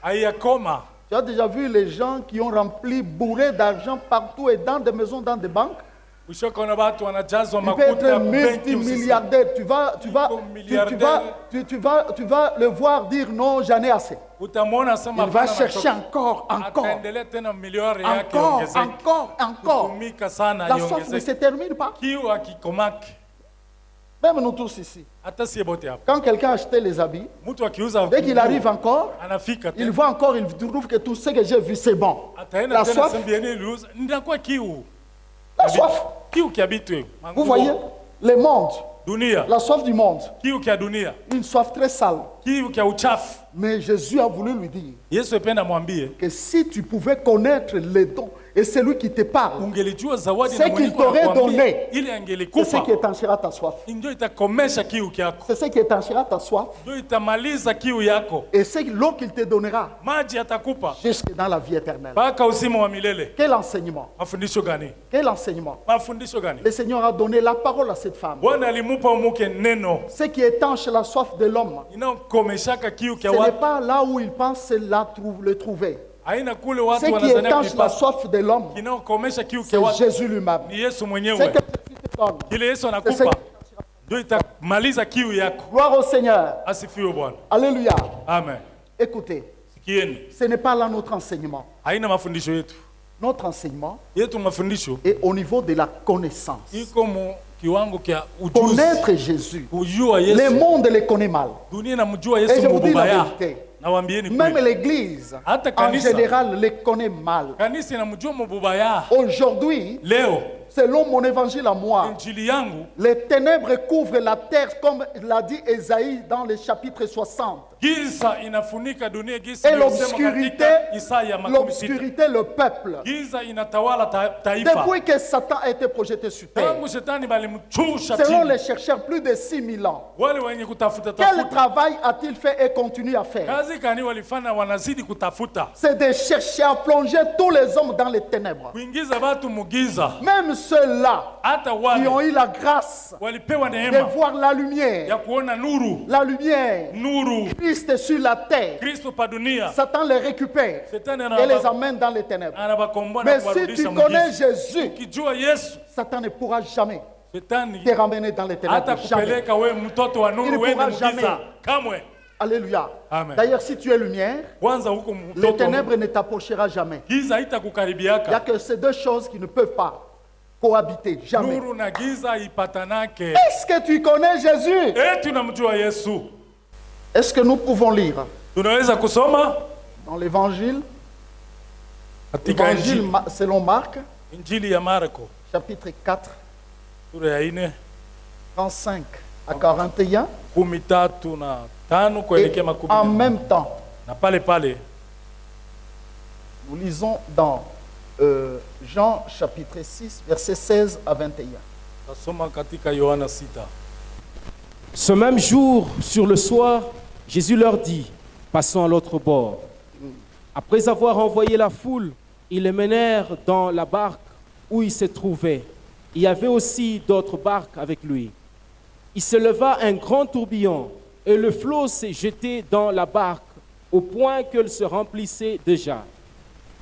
Hayakoma. Tu as déjà vu les gens qui ont rempli bourrés d'argent partout et dans des maisons, dans des banques? Ushakona watu wanajazwa Il peut être makuta benki usisi. multimilliardaire. Tu vas le voir dire non, j'en ai assez. Utamwona sema Il va hapana, chercher natoka. encore. Ataendelea tena milioni yake Encore. ongezeke. Kutumika sana La soif ne iongezeke. se termine pas. Kiu akikomaki. Même nous tous ici. Hata sie bote hapa. Quand quelqu'un achetait les habits, Mtu akiuza dès qu'il arrive encore, anafika il tena. voit encore, il trouve que tout ce que j'ai vu, c'est bon. Ataenda La tena soif, sema bien iliuza. Ndakuwa kiu. la soif. Kiu kia bitu. Vous voyez, le monde, Dunia. la soif du monde, Kiu kia dunia. une soif très sale. Kiu kia uchafu. Mais Jésus a voulu lui dire Yesu ependa mwambie. que si tu pouvais connaître les dons et celui qui te parle, Ungelijua zawadi Ce qu'il t'aurait donné, ili c'est ce angelikupa. qui étanchera ta soif. Ndio itakomesha kiu kyako. C'est ce qui étanchera ta soif. Ndio itamaliza kiu yako. Et c'est l'eau qu'il te donnera Maji atakupa jusque dans la vie éternelle. mpaka uzima wa milele. Quel enseignement! Mafundisho gani? Quel enseignement! Mafundisho gani? Le Seigneur a donné la parole à cette femme. Bwana alimupa umuke neno Ce qui étanche la soif de l'homme, inakomeshaka kiu ce kya n'est watu. pas là où il pense le trouver. Haina kule Ce watu qui wanazania étanche la kuipata. soif de l'homme, Inakomesha kiu c'est kya watu Jésus lui-même. ni Yesu Ce mwenyewe. que Jésus te donne. Kile Yesu C'est ce anakupa qui- ndio itamaliza kiu yako. Gloire au Seigneur. Asifiwe Bwana. Alléluia. Amen. Écoutez, Sikieni. ce n'est pas là notre enseignement. Haina mafundisho yetu. Notre enseignement Yetu mafundisho est au niveau de la connaissance. iko mu kiwango kya ujuzi. Connaître Jésus. Kujua Le Yesu. monde le connaît mal. Dunia inamjua Et Yesu je vous dis la mubaya. vérité. Nawaambieni Même kweli. l'Église, Hata en kanisa. général, le connaît mal. Kanisa inamjua mubaya. Aujourd'hui, Leo selon mon évangile à moi, injili yangu, les ténèbres couvrent la terre, comme l'a dit Ésaïe dans le chapitre 60. giza inafunika dunia, gisi Et iliyosema katika Isaya makumi sita. l'obscurité, le peuple. Giza inatawala taifa. Depuis que Satan a été projeté sur terre, Tangu shetani balimchusha selon chini, les chercheurs, plus de 6000 ans. wale wenye kutafuta Quel tafuta, travail a-t-il fait et continue à faire? kazi gani walifanya? Wanazidi kutafuta C'est de chercher à plonger tous les hommes dans les ténèbres. kuingiza watu mugiza. Même ceux-là Hata qui wale ont eu la grâce walipewa de neema voir la ya lumière, kuona nuru, Christ sur la terre, Kristo pa dunia, Satan les récupère shetani et les amène dans les ténèbres. anabakomboa na Mais si tu kuwarudisha connais mugiza. Jésus, Ukijua Yesu, Satan ne pourra jamais shetani te ramener dans les hata ténèbres. Jamais. kupeleka we mtoto wa Il nuru ne wende pourra mugiza jamais. kamwe. Alléluia. Amen. D'ailleurs, si tu es lumière, Kwanza huko les mtoto wa ténèbres ne t'approchera jamais. giza Il n'y a haitakukaribiaka. que ces deux choses qui ne peuvent pas cohabiter. Jamais. Nuru na giza ipatanake. Est-ce que tu connais Jésus? Tunamjua Yesu. Est-ce que nous pouvons lire Tunaweza kusoma dans l'évangile, katika injili, selon Marc, injili ya Marko chapitre 4, sura ya 4 35 à 41, 13:5 et kuelekea en 10. même temps, Na pale pale nous lisons dans Jean chapitre 6, versets 16 à 21. tasoma katika Yohana 6. Ce même jour, sur le soir, Jésus leur dit, passons à l'autre bord. Après avoir envoyé la foule, ils les menèrent dans la barque où il se trouvait. Il y avait aussi d'autres barques avec lui. Il se leva un grand tourbillon et le flot s'est jeté dans la barque au point qu'elle se remplissait déjà.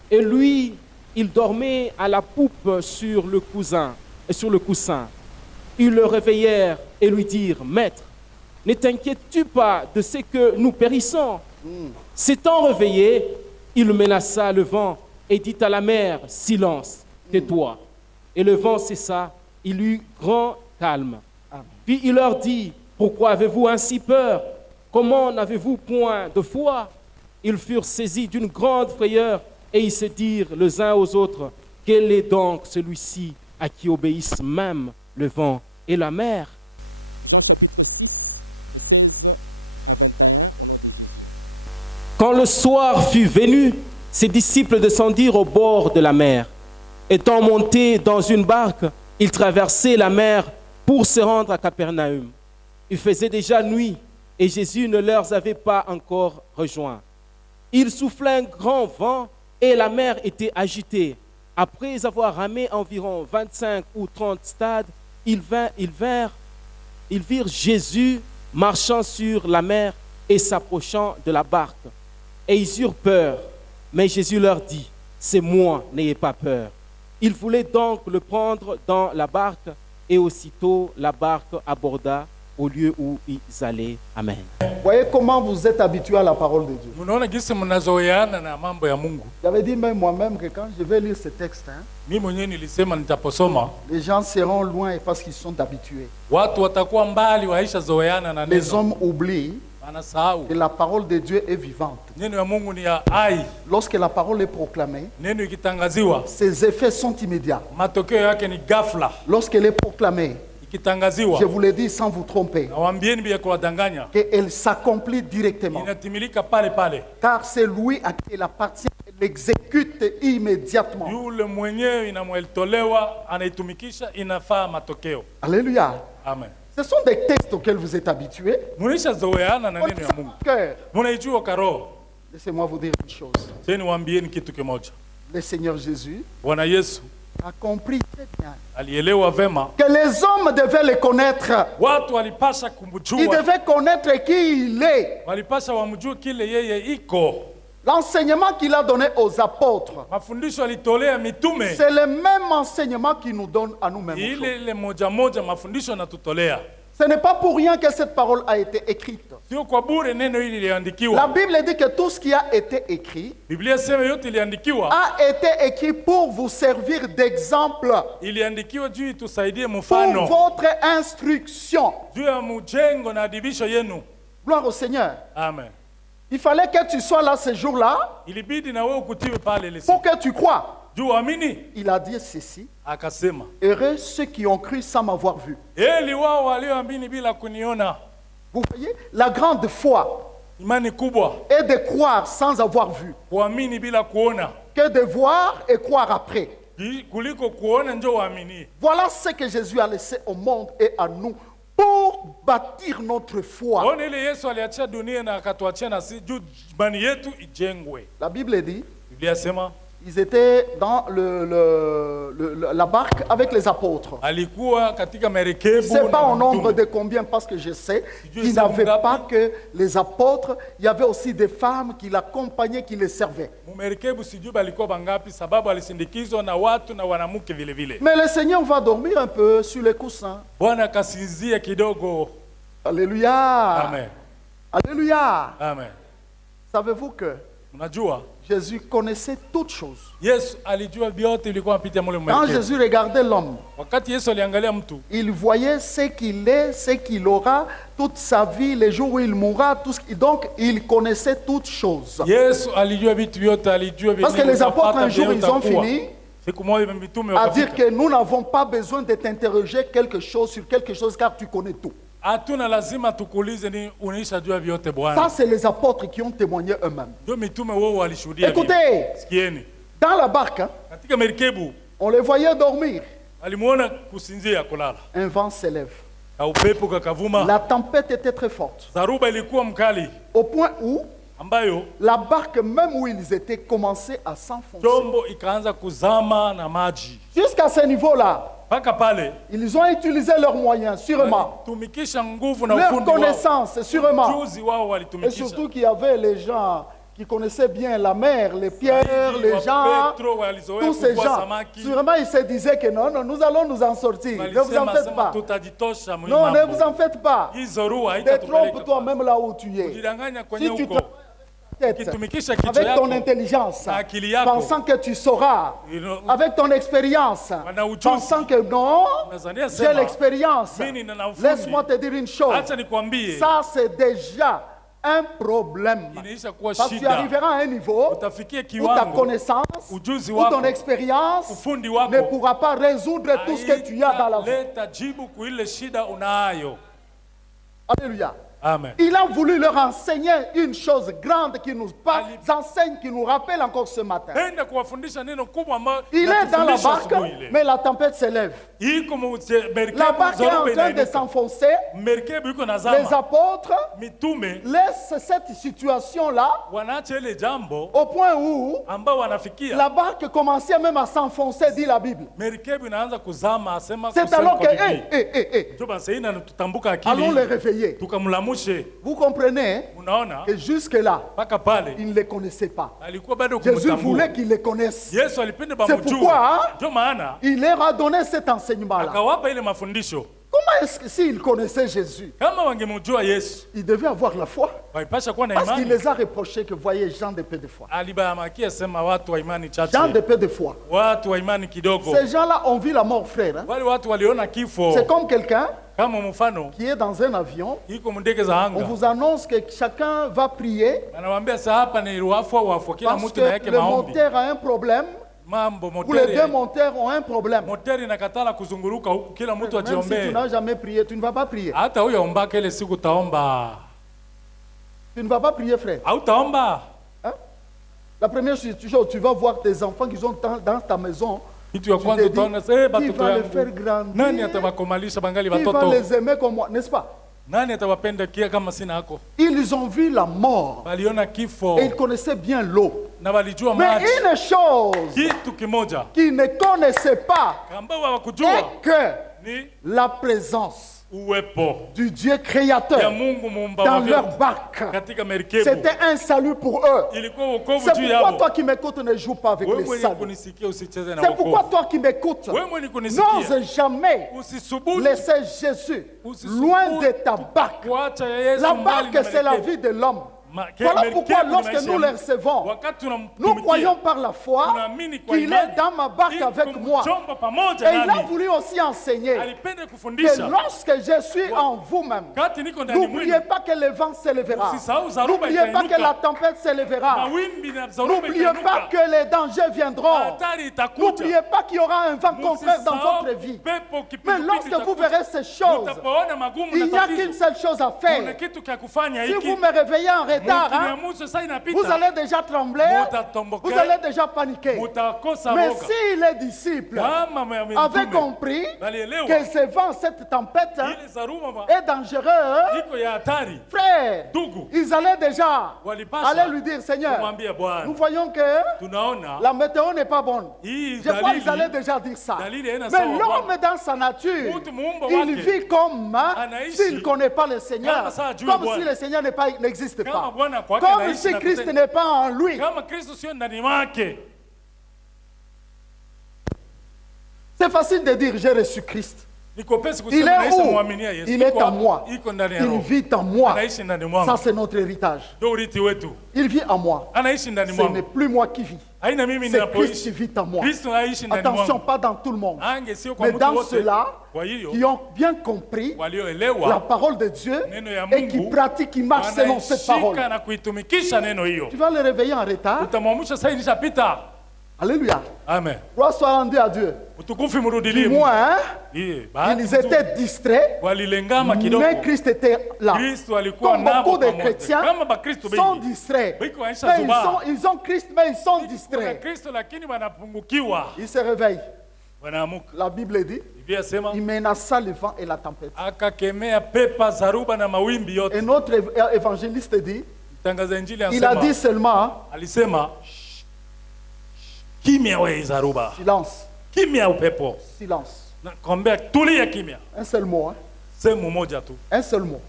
Et lui, il dormait à la poupe sur le coussin. Ils le réveillèrent et lui dirent, Maître, ne t'inquiètes-tu pas de ce que nous périssons? S'étant réveillé, il menaça le vent et dit à la mer, Silence, tais-toi. Et le vent cessa, il eut grand calme. Puis il leur dit, pourquoi avez-vous ainsi peur? Comment n'avez-vous point de foi? Ils furent saisis d'une grande frayeur et ils se dirent les uns aux autres, quel est donc celui-ci à qui obéissent même le vent et la mer? Jean chapitre 6, 16 à 21, au nom de Jésus. Quand le soir fut venu, ses disciples descendirent au bord de la mer. Étant montés dans une barque, ils traversaient la mer pour se rendre à Capernaum. Il faisait déjà nuit et Jésus ne leur avait pas encore rejoints. Il soufflait un grand vent et la mer était agitée. Après avoir ramé environ 25 ou 30 stades, ils virent Jésus marchant sur la mer et s'approchant de la barque. Et ils eurent peur. Mais Jésus leur dit, c'est moi, n'ayez pas peur. Ils voulaient donc le prendre dans la barque et aussitôt la barque aborda au lieu où ils allaient. Amen. Voyez comment vous êtes habitués à la parole de Dieu. Munaona gisi mnazoeana na mambo ya Mungu. J'avais dit même moi-même que quand je vais lire ce texte, Mimi mwenyewe nilisema nitaposoma les gens seront loin parce qu'ils sont habitués. watu watakuwa mbali, waisha zoeana na Les neno. hommes oublient Wanasahau que la parole de Dieu est vivante. neno ya Mungu ni ya hai. Lorsque la parole est proclamée, Neno ikitangaziwa ses effets sont immédiats. matokeo yake ni ghafla. Lorsqu'elle est proclamée, Ikitangaziwa je vous le dis sans vous tromper, nawambieni bila kuwadanganya, qu'elle s'accomplit directement. inatimilika pale pale. Car c'est lui à qui elle appartient, elle l'exécute immédiatement. Yule mwenyewe inamwelitolewa, anaitumikisha, inafaa matokeo. Alléluia. Amen. Ce sont des textes auxquels vous êtes habitués. Munisha zoeana na neno ya Mungu, Cœur. munaijua karoho. Laissez-moi vous dire une chose. Teni waambieni kitu kimoja. Le Seigneur Jésus Bwana Yesu a compris très bien alielewa vema que les hommes devaient le connaître. watu walipasha Ils kumjua, devaient connaître qui il est. walipasha wamjue kile yeye iko. L'enseignement qu'il a donné aux apôtres, Mafundisho alitolea mitume c'est le même enseignement qu'il nous donne à nous-mêmes. ile ile moja moja, mafundisho anatutolea. Ce n'est pas pour rien que cette parole a été écrite. Sio kwa bure neno hili La liliandikiwa. Bible dit que tout ce qui a été écrit Biblia sema yote iliandikiwa, a été écrit pour vous servir d'exemple, iliandikiwa juu itusaidie pour mfano, votre instruction. juu ya mjengo na adibisho yenu. Gloire au Seigneur. Amen. Il fallait que tu sois là ce jour-là Ilibidi na wewe ukutiwe pale ile pour siku, que tu crois. Juu amini il a dit ceci: akasema, heureux ceux qui ont cru sans m'avoir vu. eli wao walioamini bila kuniona. Vous voyez, la grande foi Imani kubwa est de croire sans avoir vu, kuamini bila kuona, que de voir et croire après. kuliko kuona njo uamini. Voilà ce que Jésus a laissé au monde et à nous pour bâtir notre foi. Ona ile Yesu aliachia dunia na akatuachia na si juu imani yetu ijengwe. La Bible dit, Biblia sema ils étaient dans la barque avec les apôtres. alikuwa katika merekebu. Je ne sais pas na au nombre mitume. de combien, parce que je sais Dieu qu'il sait n'avait ngapi. pas que les apôtres, il y avait aussi des femmes qui l'accompagnaient, qui les servaient. Mumerekebu sijui balikuwa bangapi, sababu alisindikizwa na watu na wanamuke vile vile. Mais le Seigneur va dormir un peu sur les coussins. Bwana akasinzia kidogo. Alléluia. Amen. Alléluia. Amen. Savez-vous que Unajua Jésus connaissait toutes choses. Yesu alijua vyote vilikuwa napitia mule Quand mmerekebu. Jésus regardait l'homme, Wakati Yesu aliangalia mtu, il voyait ce qu'il est, ce qu'il aura, toute sa vie, les jours où il mourra, tout ce donc il connaissait toutes choses. Yesu alijua vitu vyote, alijua Parce que les apôtres un jour, ils ont utakuwa. fini Siku moja mitume à dire wakafika. que nous n'avons pas besoin de t'interroger quelque chose sur quelque chose car tu connais tout. Hatuna lazima tukuulize ni unaisha jua vyote Ça, Bwana. c'est les apôtres qui ont témoigné eux-mêmes. Ndio mitume wao walishuhudia. vile. Écoutez, Sikieni. dans la barque, hein, Katika merikebu on les voyait dormir. alimuona kusinzia kulala. Un vent s'élève. Na upepo kakavuma. La tempête était très forte. Dharuba ilikuwa mkali Au point où ambayo la barque, même où ils étaient, commençait à s'enfoncer. chombo ikaanza kuzama na maji. Jusqu'à ce niveau-là, Mpaka pale ils ont utilisé leurs moyens, sûrement. walitumikisha nguvu na Leur ufundi wao. connaissance, sûrement. Ujuzi wao Et walitumikisha. surtout qu'il y avait les gens qui connaissaient bien la mer, les pierres, les gens, Petro walizoea tous ces kuvua gens. samaki. Sûrement, ils se disaient que non, non, nous allons nous en sortir. Ne vous en Walisema faites sema pas. tutajitosha mwi Non, ne mambo. vous en faites pas. Hii zoruwa Te trompe haitatupeleka. toi-même là où tu es. Kujidanganya kwenye Si tu huko. tête, Ukitumikisha kichwa avec ton yako intelligence, na akili yako, pensant que tu sauras, ino- avec ton expérience, wana ujuzi. pensant que non, Unazania j'ai sema, l'expérience. mimi nina ufundi. Laisse-moi te dire une chose. Acha nikwambie, Ça, c'est déjà un problème. inaisha kuwa Parce que tu shida. arriveras à un niveau Utafikia où ta kiwango, connaissance, ujuzi où ton wako, expérience ufundi ne wako pourra pas résoudre tout ce que tu as dans la vie. leta jibu kwa ile shida unayo. Alléluia. Amen. Il a voulu leur enseigner une chose grande qui nous enseigne, qui nous rappelle encore ce matin. Penda kuwafundisha neno kubwa ambalo Il est dans la natufundisha barque, asubuhi ile. mais la tempête s'élève. Iko merikebu, La barque est en zoruba train de inainuka. s'enfoncer. Merikebu iko Les nazama. apôtres Mitume laissent cette situation-là wanaacha ile jambo au point où ambao wanafikia. la barque commençait même à s'enfoncer, dit la Bible. Merikebu inaanza kuzama, asema C'est kusema alors que, kwa Biblia. hé, Ndio basi ina tutambuka allons les akili. réveiller. Tukamlamushe. Vous comprenez Unaona? que jusque-là, Mpaka pale ils ne les connaissaient pas. alikuwa bado Jésus kumtambua. voulait qu'ils les connaissent. Yesu alipenda C'est bamjue. pourquoi Ndio maana il leur a donné cet enseignement-là. akawapa ile mafundisho. Comment est-ce que s'ils connaissaient Jésus, Kama wangemjua Yesu, ils devaient avoir la foi? walipasha kuwa na Parce qu'il imani. les a reprochés que voyez Jean de peu de foi. Alibahamakia sema watu wa imani Jean chache. de peu de foi. Watu wa imani kidogo. Ces gens-là ont vu la mort, frère. Hein? Wale watu waliona kifo. C'est comme quelqu'un Kama mfano qui est dans un avion. iko mndege za On anga. vous annonce que chacun va prier Anawaambia sasa hapa ni wafu kila parce mtu na que yake le maombi. moteur a un problème Mambo ou les deux moteri. moteurs ont un problème. Moteri inakatala kuzunguruka huku kila mtu Même si tu ajiombee. n'as jamais prié, tu ne vas pas prier. Hata huyo ombaka ile siku taomba. Tu ne vas pas prier, frère. Hautaomba. Hein? La première chose, tu vas voir tes enfants qui sont dans ta maison. Kitu ya Tu kwanza te dis, utaona qui batoto va les faire yangu. grandir? Nani atawakomalisha bangali Qui va watoto? les aimer comme moi, n'est-ce pas? Nani atawapenda kia kama sina hako? Ils ont vu la mort Waliona kifo et ils connaissaient bien l'eau. na walijua Mais maji. une chose Kitu kimoja qu'ils ne connaissaient pas ambao hawakujua est que ni la présence uwepo du Dieu ya créateur Mungu muumba wa dans leur vyote barque. katika merikebu. C'était un salut pour eux. Ilikuwa wokovu C'est juu pourquoi yao. toi qui m'écoutes ne joue pas avec Wewe les mwenye saluts. kunisikia usicheze na C'est pourquoi wokovu. toi qui m'écoutes Wewe mwenye kunisikia n'ose jamais usisubutu laisser Jésus loin de ta barque. kuacha ya Yesu La mbali barque, na c'est la merikebu. vie de l'homme. Voilà pourquoi lorsque nous les recevons, nous croyons par la foi qu'il est dans ma barque avec moi. Et il a voulu aussi enseigner que lorsque je suis en vous-même, n'oubliez pas que le vent s'élèvera. N'oubliez pas que la tempête s'élèvera. N'oubliez pas que les dangers viendront. N'oubliez pas qu'il y aura un vent contraire dans votre vie. Mais lorsque vous verrez ces choses, il n'y a qu'une seule chose à faire. Si vous me réveillez en retard, vous allez déjà trembler, vous allez déjà paniquer. Mais si les disciples avaient compris que ce vent, cette tempête est dangereux, frère, ils allaient déjà aller lui dire, Seigneur, nous voyons que la météo n'est pas bonne. Je crois qu'ils allaient déjà dire ça. Mais l'homme dans sa nature, il vit comme s'il ne connaît pas le Seigneur, comme si le Seigneur n'existe pas. Comme si Christ n'est pas en lui. C'est facile de dire j'ai reçu Christ. Il est où? Il est en moi. Il vit en moi. Ça, c'est notre héritage. Il vit en moi. Ce n'est plus moi qui vis. C'est Christ qui vit en moi. Attention, pas dans tout le monde. Mais dans ceux-là qui ont bien compris la parole de Dieu et qui pratiquent, qui marchent selon cette parole. Tu vas les réveiller en retard. Alléluia. Amen. Gloire soit rendue à Dieu. Dis-moi, ils étaient distraits, mais Christ était là. Comme beaucoup de chrétiens sont distraits. Ils ont Christ, mais ils sont distraits. Ils se réveillent. La Bible dit, il menaça le vent et la tempête. Et notre évangéliste dit, il a dit seulement, silence. Silence. Un seul mot. Un seul mot.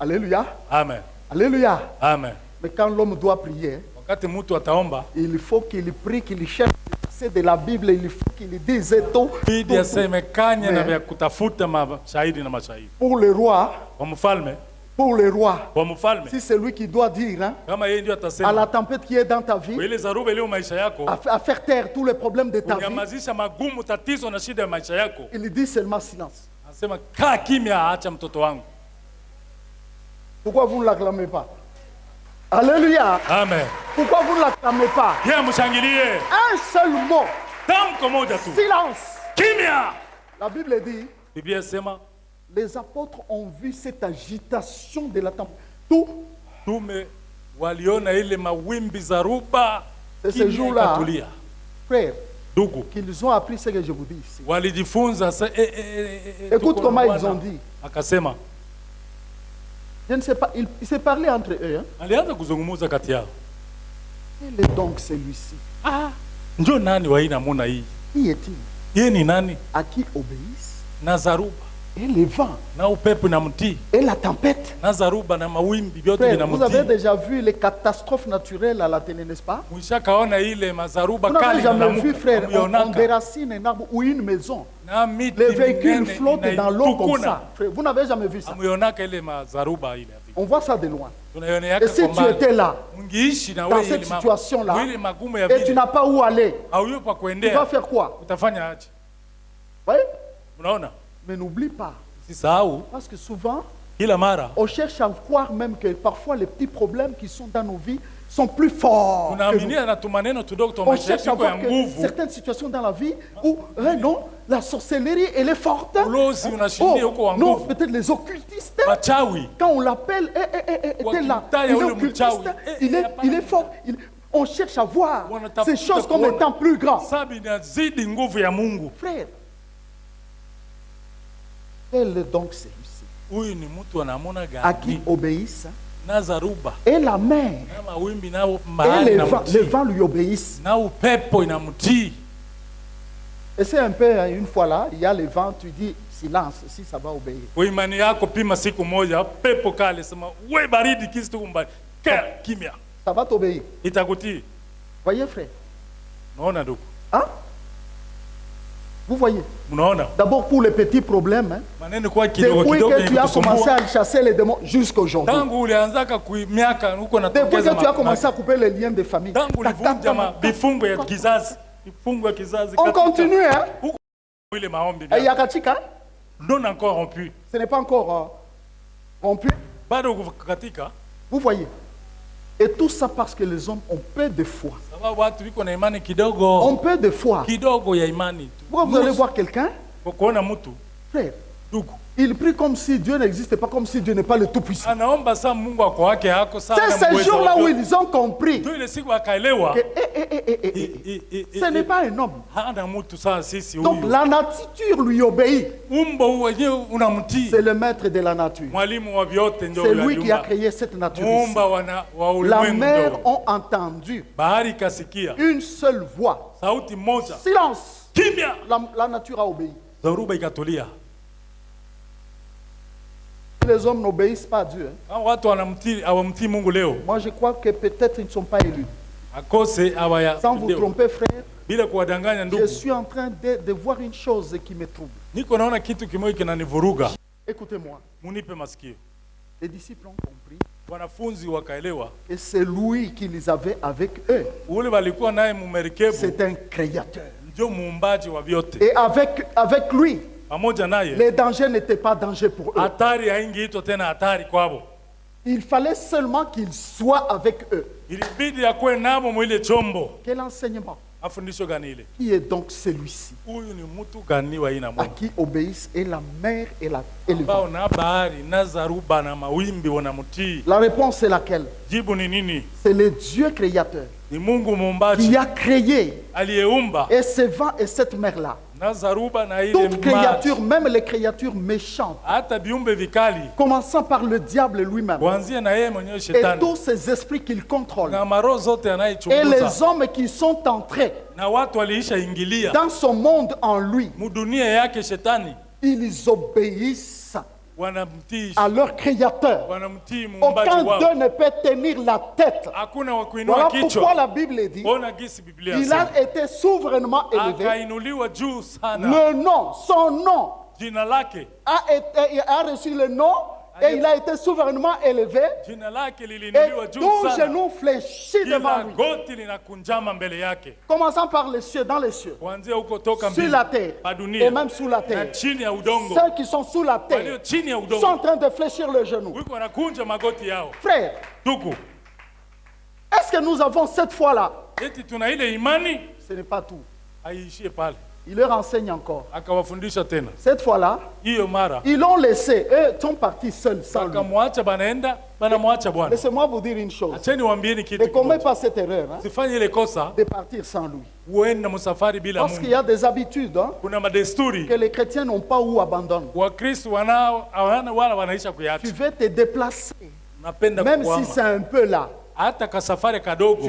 Alléluia. Amen. Alléluia. Amen. Mais quand l'homme doit prier, il faut qu'il prie, qu'il cherche de la Bible, il faut qu'il dise tout. Pour le roi, si c'est lui qui doit dire à la tempête qui est dans ta vie, à faire taire tous les problèmes de ta vie, il dit seulement silence. Pourquoi vous ne l'acclamez pas? Alléluia. Amen. Pourquoi vous ne l'acclamez pas? Un seul mot. Silence. La Bible dit, les apôtres ont vu cette agitation de la tempête. C'est ce jour-là, frère, qu'ils ont appris ce que je vous dis ici. Écoute comment ils ont dit. Je ne sais pas, ils se parlaient entre eux. Quel est donc celui-ci? Qui est-il? À qui obéissent? Et le vent. Et la tempête. Frère, vous avez déjà vu les catastrophes naturelles à la télé, n'est-ce pas? Vous n'avez jamais vu, frère, on déracine un arbre ou une maison. Les véhicules flottent dans l'eau comme ça. Frère, vous n'avez jamais vu ça. On voit ça de loin. Et si tu étais là, dans cette situation-là, et tu n'as pas où aller, tu vas faire quoi? Oui? Mais n'oublie pas, parce que souvent, on cherche à voir même que parfois les petits problèmes qui sont dans nos vies sont plus forts que nous. On cherche à voir que certaines situations dans la vie où non, la sorcellerie elle est forte. Non, peut-être les occultistes. Quand on l'appelle, tel là, il est occultiste, il est fort. On cherche à voir ces choses comme étant plus grandes. Frère, quel est donc celui-ci à qui obéissent et la mer et le vent lui obéissent? Et c'est un peu une fois là, il y a le vent, tu dis silence, si ça va obéir. Ça va t'obéir. Voyez frère. Hein? Vous voyez? Mnaona? D'abord pour les petits problèmes, hein. Maneno kwa kidogo Depuis kidogo que tu as commencé kusumbua. à chasser les démons jusqu'aujourd'hui. Tangu ulianzaka miaka uko Depuis natokeza que tu as commencé à couper les liens de famille. tangu ulivunja vifungo ya kizazi. Vifungo ya kizazi. On continue, hein. Huko ile maombi. Et Yakatika, Non encore rompu. ce n'est pas encore rompu. Bado kukatika. Vous voyez? Et tout ça parce que les hommes ont peu de foi. Sababu watu wiko na imani kidogo. Ont peu de foi. Kidogo ya imani tu. Pourquoi vous allez voir quelqu'un, Kuona mtu frère, ndugu il prie comme si Dieu n'existait pas, comme si Dieu n'est pas le Tout-Puissant. anaomba saa Mungu ako wake hako sana. C'est ces jours-là où ils ont compris ndio ile siku akaelewa que ce n'est pas un homme. hana mtu saa sisi Donc huyu. la nature lui obéit. Umbo huo wenyewe unamtii. C'est le maître de la nature. Mwalimu wa vyote ndio C'est yule lui qui a aliumba. créé cette nature ici. Muumba wa La ulimwengu mer ndio. ont entendu Bahari ikasikia une seule voix. sauti moja. Silence. Kimya. La nature a obéi. Dharuba ikatulia. Les hommes n'obéissent pas à Dieu, hein. Kama watu hawamtii Mungu leo. Moi, je crois que peut-être ils ne sont pas élus. Akose hawaya. Sans vous tromper, frère, Bila kuwadanganya je ndugu. suis en train de voir une chose qui me trouble. Niko naona kitu kimoja kinanivuruga. Écoutez-moi. Munipe masikio. Les disciples ont compris Wanafunzi wakaelewa. que c'est lui qui les avait avec eux. Ule walikuwa naye mumerikebu. C'est un créateur. Ndio muumbaji wa vyote. Et avec lui, Pamoja naye les dangers n'étaient pas danger pour eux. hatari haingeitwa tena hatari kwabo. Il fallait seulement qu'il soit avec eux. Ilibidi akuwe namo mwile chombo. Quel enseignement? Afundisho gani ile? Qui est donc celui-ci Huyu ni mtu gani wa ina à Mungu? qui obéissent et la mer et le vent? Bao na bahari na zaruba na mawimbi wanamtii. La réponse est laquelle? Jibu ni nini? C'est le Dieu créateur Ni Mungu qui muumbaji a créé aliyeumba et ce vent et cette mer-là. na zaruba na ile Toute créature, maji. même les créatures méchantes, Hata viumbe vikali commençant par le diable lui-même kuanzia na yeye mwenyewe et shetani tous ces esprits qu'il contrôle na maroho zote et anayechunguza les hommes qui sont entrés na watu waliisha ingilia dans son monde en lui, mudunia yake shetani ils obéissent wanamtii à leur créateur. wanamtii muumbaji Aucun wao. d'eux ne peut tenir la tête. Hakuna wa kuinua Voilà pourquoi kichwa. la Bible dit Ona gisi Biblia il inasema. a été souverainement élevé. Akainuliwa juu sana. Le nom, son nom Jina lake a reçu le nom et il a été souverainement élevé. jina lake Et liliinuliwa juu tout sana. genou fléchit devant Kila lui. goti linakunjama mbele yake. Commençant par les cieux, dans les cieux, Kuanzia huko toka sur mbili la terre pa et dunia même sous la na terre. chini ya udongo. Ceux qui sont sous la Walio terre chini ya sont en udongo train de fléchir le genou. wiko wanakunja magoti yao. Frère, Tuku est-ce que nous avons cette foi-là? eti tuna ile imani Ce n'est pas tout. haiishie pale. Il leur enseigne encore. Akawafundisha tena Cette fois-là, hiyo mara ils l'ont laissé. Eux sont partis seuls, sans lui. wakamwacha, banaenda banamwacha Bwana. Laissez-moi vous dire une chose. Acheni waambieni kitu Ne commets kimoja. pas cette erreur, hein, Sifanye ile kosa de partir sans lui. uende msafari bila Parce qu'il Mungu. y a des habitudes, hein, Kuna madesturi que les chrétiens n'ont pas ou abandonnent. Wakristo wanao hawana wala wanaisha Tu kuyacha. veux te déplacer, Napenda même si kuhama c'est un peu là, hata kasafari kadogo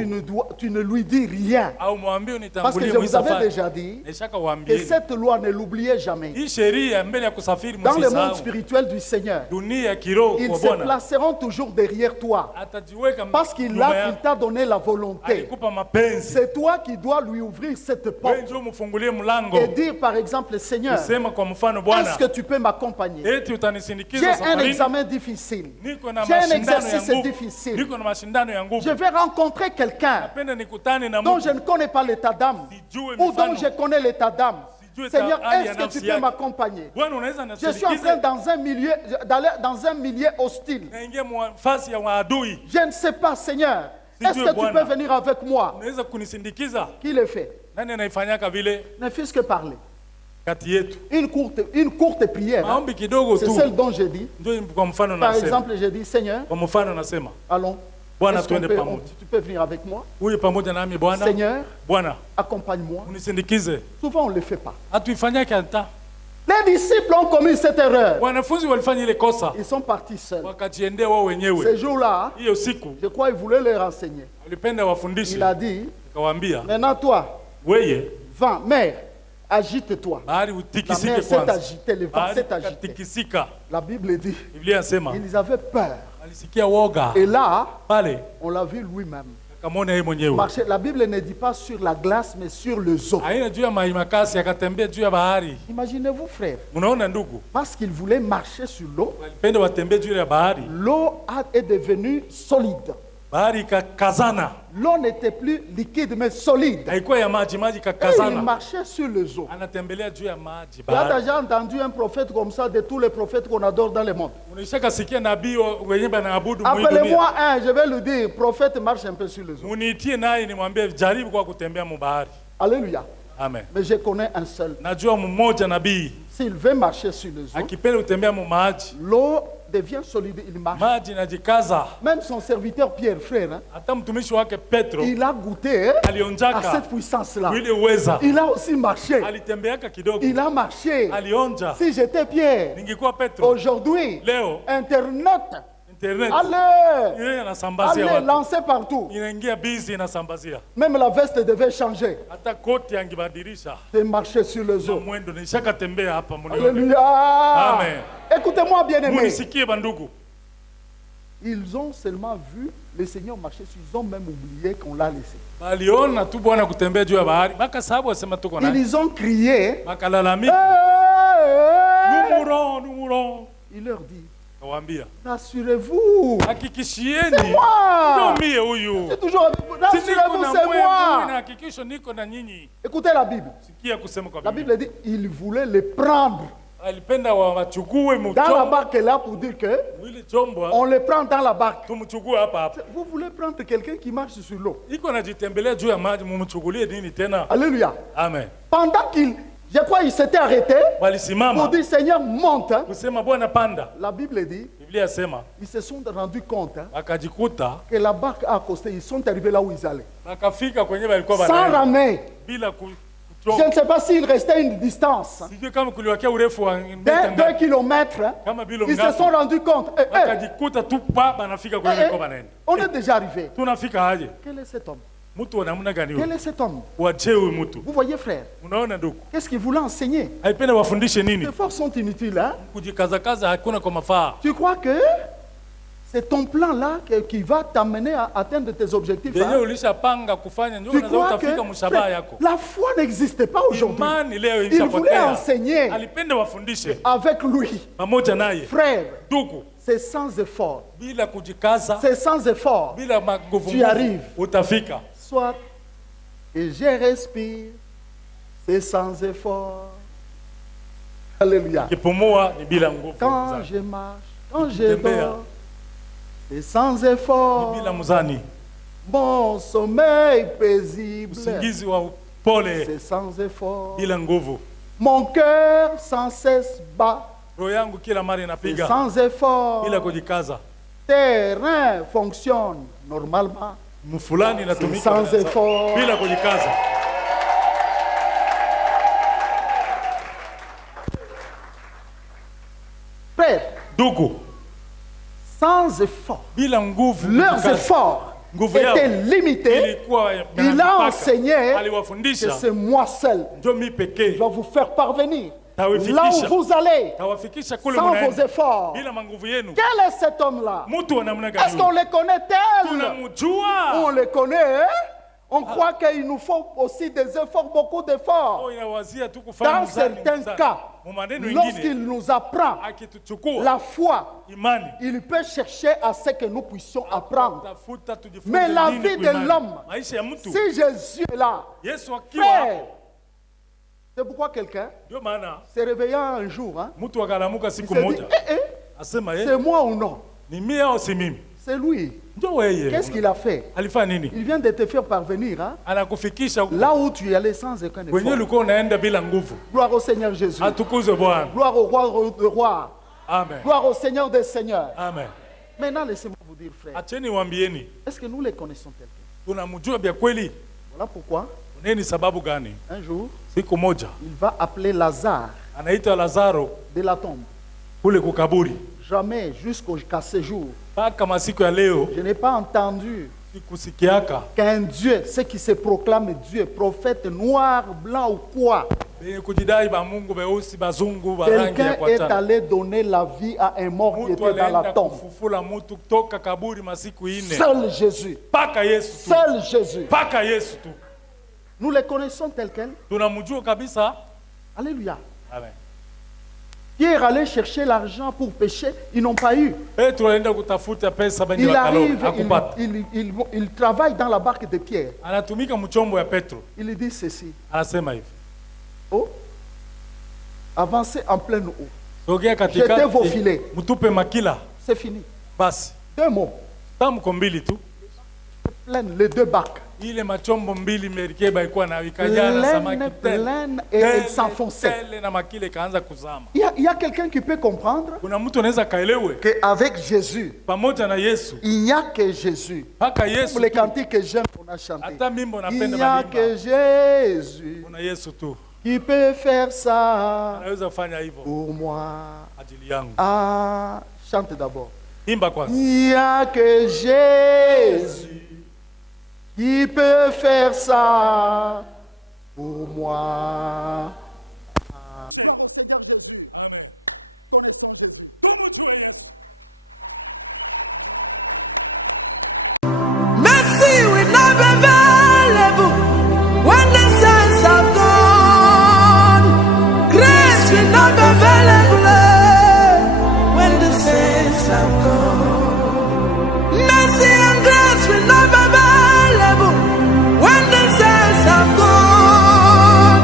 tu ne lui dis rien. au mwambie Parce que unitangulie je vous avais msafari. déjà dit Nishaka que waambie cette loi, ne l'oubliez jamais. hii sheria mbele ya kusafiri Dans le monde msisahau. spirituel du Seigneur, Dunia ya kiroho ils kwa se Bwana placeront toujours derrière toi. atajiweka Parce qu'il nyuma il yako. t'a donné la volonté. Alikupa mapenzi. C'est toi qui dois lui ouvrir cette Wewe porte njoo mfungulie mlango. et dire par exemple, Seigneur, Sema kwa mfano est-ce Bwana, que tu peux m'accompagner? eti J'ai utanisindikiza un safarini. examen difficile. Niko na J'ai un mashindano ya exercice nguvu. difficile. Niko na mashindano ya Je nguvu. vais rencontrer quelqu'un Napenda nikutane na dont mtu je ne connais pas l'état d'âme sijue ou dont mifano. je connais l'état d'âme. Sijue Seigneur, hali ya est-ce que nafsi tu peux yake. m'accompagner? Bwana unaweza Je suis en train nasindikiza d'aller dans un milieu hostile. naingia nafasi ya maadui. Je ne sais pas, Seigneur. Sijue Est-ce que tu Bwana. peux venir avec moi? Unaweza kunisindikiza? Qui le fait? Nani anaifanyaka vile Ne fût-ce que parler. kati yetu? Une courte prière, hein. Maombi kidogo C'est tu. celle dont j'ai dit. Ndio kwa mfano Par nasema. exemple, j'ai dit, Seigneur, Kwa mfano nasema, allons. Bwana Est-ce qu'on tuende peut- pamoja. tu peux venir avec moi? Huyu pamoja nami Bwana. Seigneur, Bwana, accompagne-moi. unisindikize. Souvent, on ne le fait pas. Hatuifanyake hata. Les disciples ont commis cette erreur. Wanafunzi walifanya ile kosa. Ils sont partis seuls. Wakajiendea wao wenyewe. Ces jours-là, Hiyo siku je crois qu'il voulait leur enseigner. walipenda wafundishe. Il a dit, Akawaambia, maintenant toi, weye vent, mer, agite-toi. bahari La utikisike mer s'est kwanza. agitée, le vent Bahari s'est agité. ikatikisika. La Bible dit, Biblia inasema ils avaient peur. alisikia woga Et là, pale, on l'a vu lui-même. akamwona yeye mwenyewe. Marcher, la Bible ne dit pas sur la glace, mais sur le eau. Haina juu ya maji makasi, akatembea juu ya bahari. Imaginez-vous, frère. Mnaona ndugu? Parce qu'il voulait marcher sur l'eau, Walipenda watembee juu ya bahari. l'eau est devenue solide. Bahari ikakazana. L'eau n'était plus liquide, mais solide. Haikuwa ya maji, maji Et il ikakazana. marchait sur le eau. Anatembelea juu ya maji Tu as bahari. déjà entendu un prophète comme ça de tous les prophètes qu'on adore dans le monde. Unashaka sikia nabii wenyewe banaabudu mwi dunia. Appelez-moi un, je vais lui dire, prophète marche un peu sur le eau. Muniitie naye nimwambie jaribu kwa kutembea mu bahari. Alléluia. Amen. Mais je connais un seul. Najua mmoja nabii S'il veut marcher sur le eau, akipenda kutembea mu maji, l'eau devient solide, il marche. maji inajikaza. Même son serviteur Pierre, frère, hein, Hata mtumishi wake Petro il a goûté hein, à alionjaka cette puissance-là. ile uweza. Il a aussi marché. Alitembeaka kidogo. Il a marché. Alionja. Si j'étais Pierre, Ningekuwa Petro. aujourd'hui, Leo Internet, internet allez, yeye anasambazia allez, watu. lancez partout. Inaingia busy inasambazia. Même la veste devait changer. Hata koti angibadilisha. De marcher sur le Na eau. mwendo nishaka tembea hapa mnione. Alléluia. Amen. Écoutez-moi bien aimé. Munisikie bandugu. Ils ont seulement vu le Seigneur marcher sur. Ils ont même oublié qu'on l'a laissé. Baliona tu Bwana kutembea juu ya bahari. Baka sababu wasema tuko naye. Ils ont crié. Bakalalamika. Numuro. Il leur dit, Kawaambia. rassurez-vous. Hakikishieni. C'est moi. Ndio mie huyu. C'est toujours avec vous. Rassurez-vous, c'est Na moi. hakikisho niko na nyinyi. Écoutez la Bible. Sikia kusema kwa La Biblia. Bible dit, il voulait les prendre Alipenda wachukue dans la mchombo. barque là pour dire que Mwili chombo. on les prend dans la barque. Tumchukue hapa hapa. Vous voulez prendre quelqu'un qui marche sur l'eau. Iko najitembelea juu ya maji, mumchukulie nini tena? Alléluia. Amen. Pendant qu'il, je crois, il s'était arrêté pour Walisimama dire, Seigneur, monte. Hein. kusema Bwana panda. La Bible dit, Biblia yasema ils se sont rendus compte hein, akajikuta que la barque a accosté. Ils sont arrivés là où ils allaient. akafika kwenye walikuwa Sans banaenda ramer. bila Je ne sais pas s'il restait une distance sijui kama kuliwakia urefu wa d'un mita 2 ngapi, kilomètres. Hein. kama bilo Ils se ngapi, sont rendus compte. akajikuta tu pa banafika kwenye walikuwa banaenda. On est déjà arrivé. Tunafika aje? Quel est cet homme? Mtu wa namna gani Quel huyu? est cet homme? Wache huyu mtu. Vous voyez, frère, Unaona ndugu? qu'est-ce qu'il voulait enseigner? Haipenda wafundishe Les nini? efforts sont inutiles. Hein? Kujikaza hakuna kwa mafaa. Tu crois que c'est ton plan-là qui va t'amener à atteindre tes objectifs? Yenyewe Hein? ulishapanga kufanya ndio Tu unaweza crois utafika que mshabaha frère, yako. la foi n'existait pas aujourd'hui. Imani leo Il voulait ilishapotea. enseigner Alipenda wafundishe avec lui. pamoja naye. Frère, Ndugu, c'est sans effort. bila kujikaza, C'est sans effort. bila maguvu, Tu arrives. utafika. Soit et je respire, c'est sans effort. Alléluia. Kipumua ni bila nguvu. Quand je marche, quand je Tembea. dors, c'est sans Ni effort. bila mzani. Mon sommeil paisible, Usingizi wa pole c'est sans effort. bila nguvu. Mon cœur sans cesse bat, Roho yangu kila mara c'est inapiga sans effort. bila kujikaza. Tes reins fonctionnent normalement, Mfulani inatumika sans effort. bila kujikaza. Frère, Ndugu, sans effort. bila nguvu. Leurs kujikaza. efforts Nguvu yao étaient limités. ilikuwa Il a mipaka. enseigné que Aliwafundisha c'est moi seul ndio mi qui pekee va vous faire parvenir là tawafikisha où vous allez tawafikisha kule sans vos mnaenda efforts. bila manguvu yenu. Quel est cet homme-là? Mtu wa namna Est-ce gani? qu'on les connaît tels? On Tunamjua. les connaît, hein? On croit qu'il nous faut aussi des efforts, beaucoup d'efforts. Oh, inawazia tu kufanya Dans mzani, certains mzani. cas, Mu maneno lorsqu'il mengine nous apprend akituchukua la foi, imani il peut chercher à ce que nous puissions apprendre. tafuta tujifunze Mais la nini vie de kuimani. l'homme, Maisha ya mtu si Jésus est là, Yesu akiwa frère, hapo, c'est pourquoi quelqu'un ndio maana s'est réveillé un jour, hein, mtu akalamuka il siku s'est dit, moja asema c'est moi ou non? ni mimi au si mimi? C'est lui. Ndio wewe. Qu'est-ce qu'il a fait? Alifanya nini? Il vient de te faire parvenir hein, Anakufikisha huko là où tu y allais sans aucun kwenye effort. ulikuwa unaenda bila nguvu. Gloire au Seigneur Jésus. Atukuzwe Bwana. Gloire au roi de rois. Amen. Gloire au Seigneur des seigneurs. Amen. Maintenant, laissez-moi vous dire, frère, Acheni waambieni, est-ce que nous les connaissons tels quels? tunamjua vya kweli? Voilà pourquoi, Nini sababu gani? un jour, Siku moja il va appeler Lazare anaita Lazaro de la tombe. kule kukaburi. Jamais, jusqu'à ce jour, Mpaka masiku ya leo je n'ai pas entendu sikusikiaka qu'un Dieu, ce qui se proclame Dieu, prophète noir, blanc ou quoi, Quelqu'un est allé donner la vie à un mort qui était dans la tombe. Seul Jésus. Seul Jésus. Nous les connaissons tels quels. Alléluia. Amen. Pierre allait chercher l'argent pour pécher, ils n'ont pas eu. Il arrive, il travaille dans la barque de Pierre. Il lui dit ceci. Oh, avancez en pleine eau. Jetez vos filets. C'est fini. 2 mots. Pleine, les 2 barques. Pleine et elle s'enfonçait. Il y a quelqu'un qui peut comprendre qu'avec Jésus, il n'y a que Jésus. Pour les cantiques que j'aime, on a chanté. Il n'y a que Jésus qui peut faire ça pour moi. Ah, chante d'abord. Il n'y a que Jésus qui peut faire ça pour moi. Gloire au Seigneur Jésus. Amen. Connaissons Jésus. Mercy will not be available when the saints have gone. Grace will not be available when the saints have gone. Mercy and grace will not be available when the saints have gone.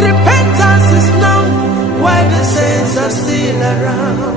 Repentance is known while the saints are still around.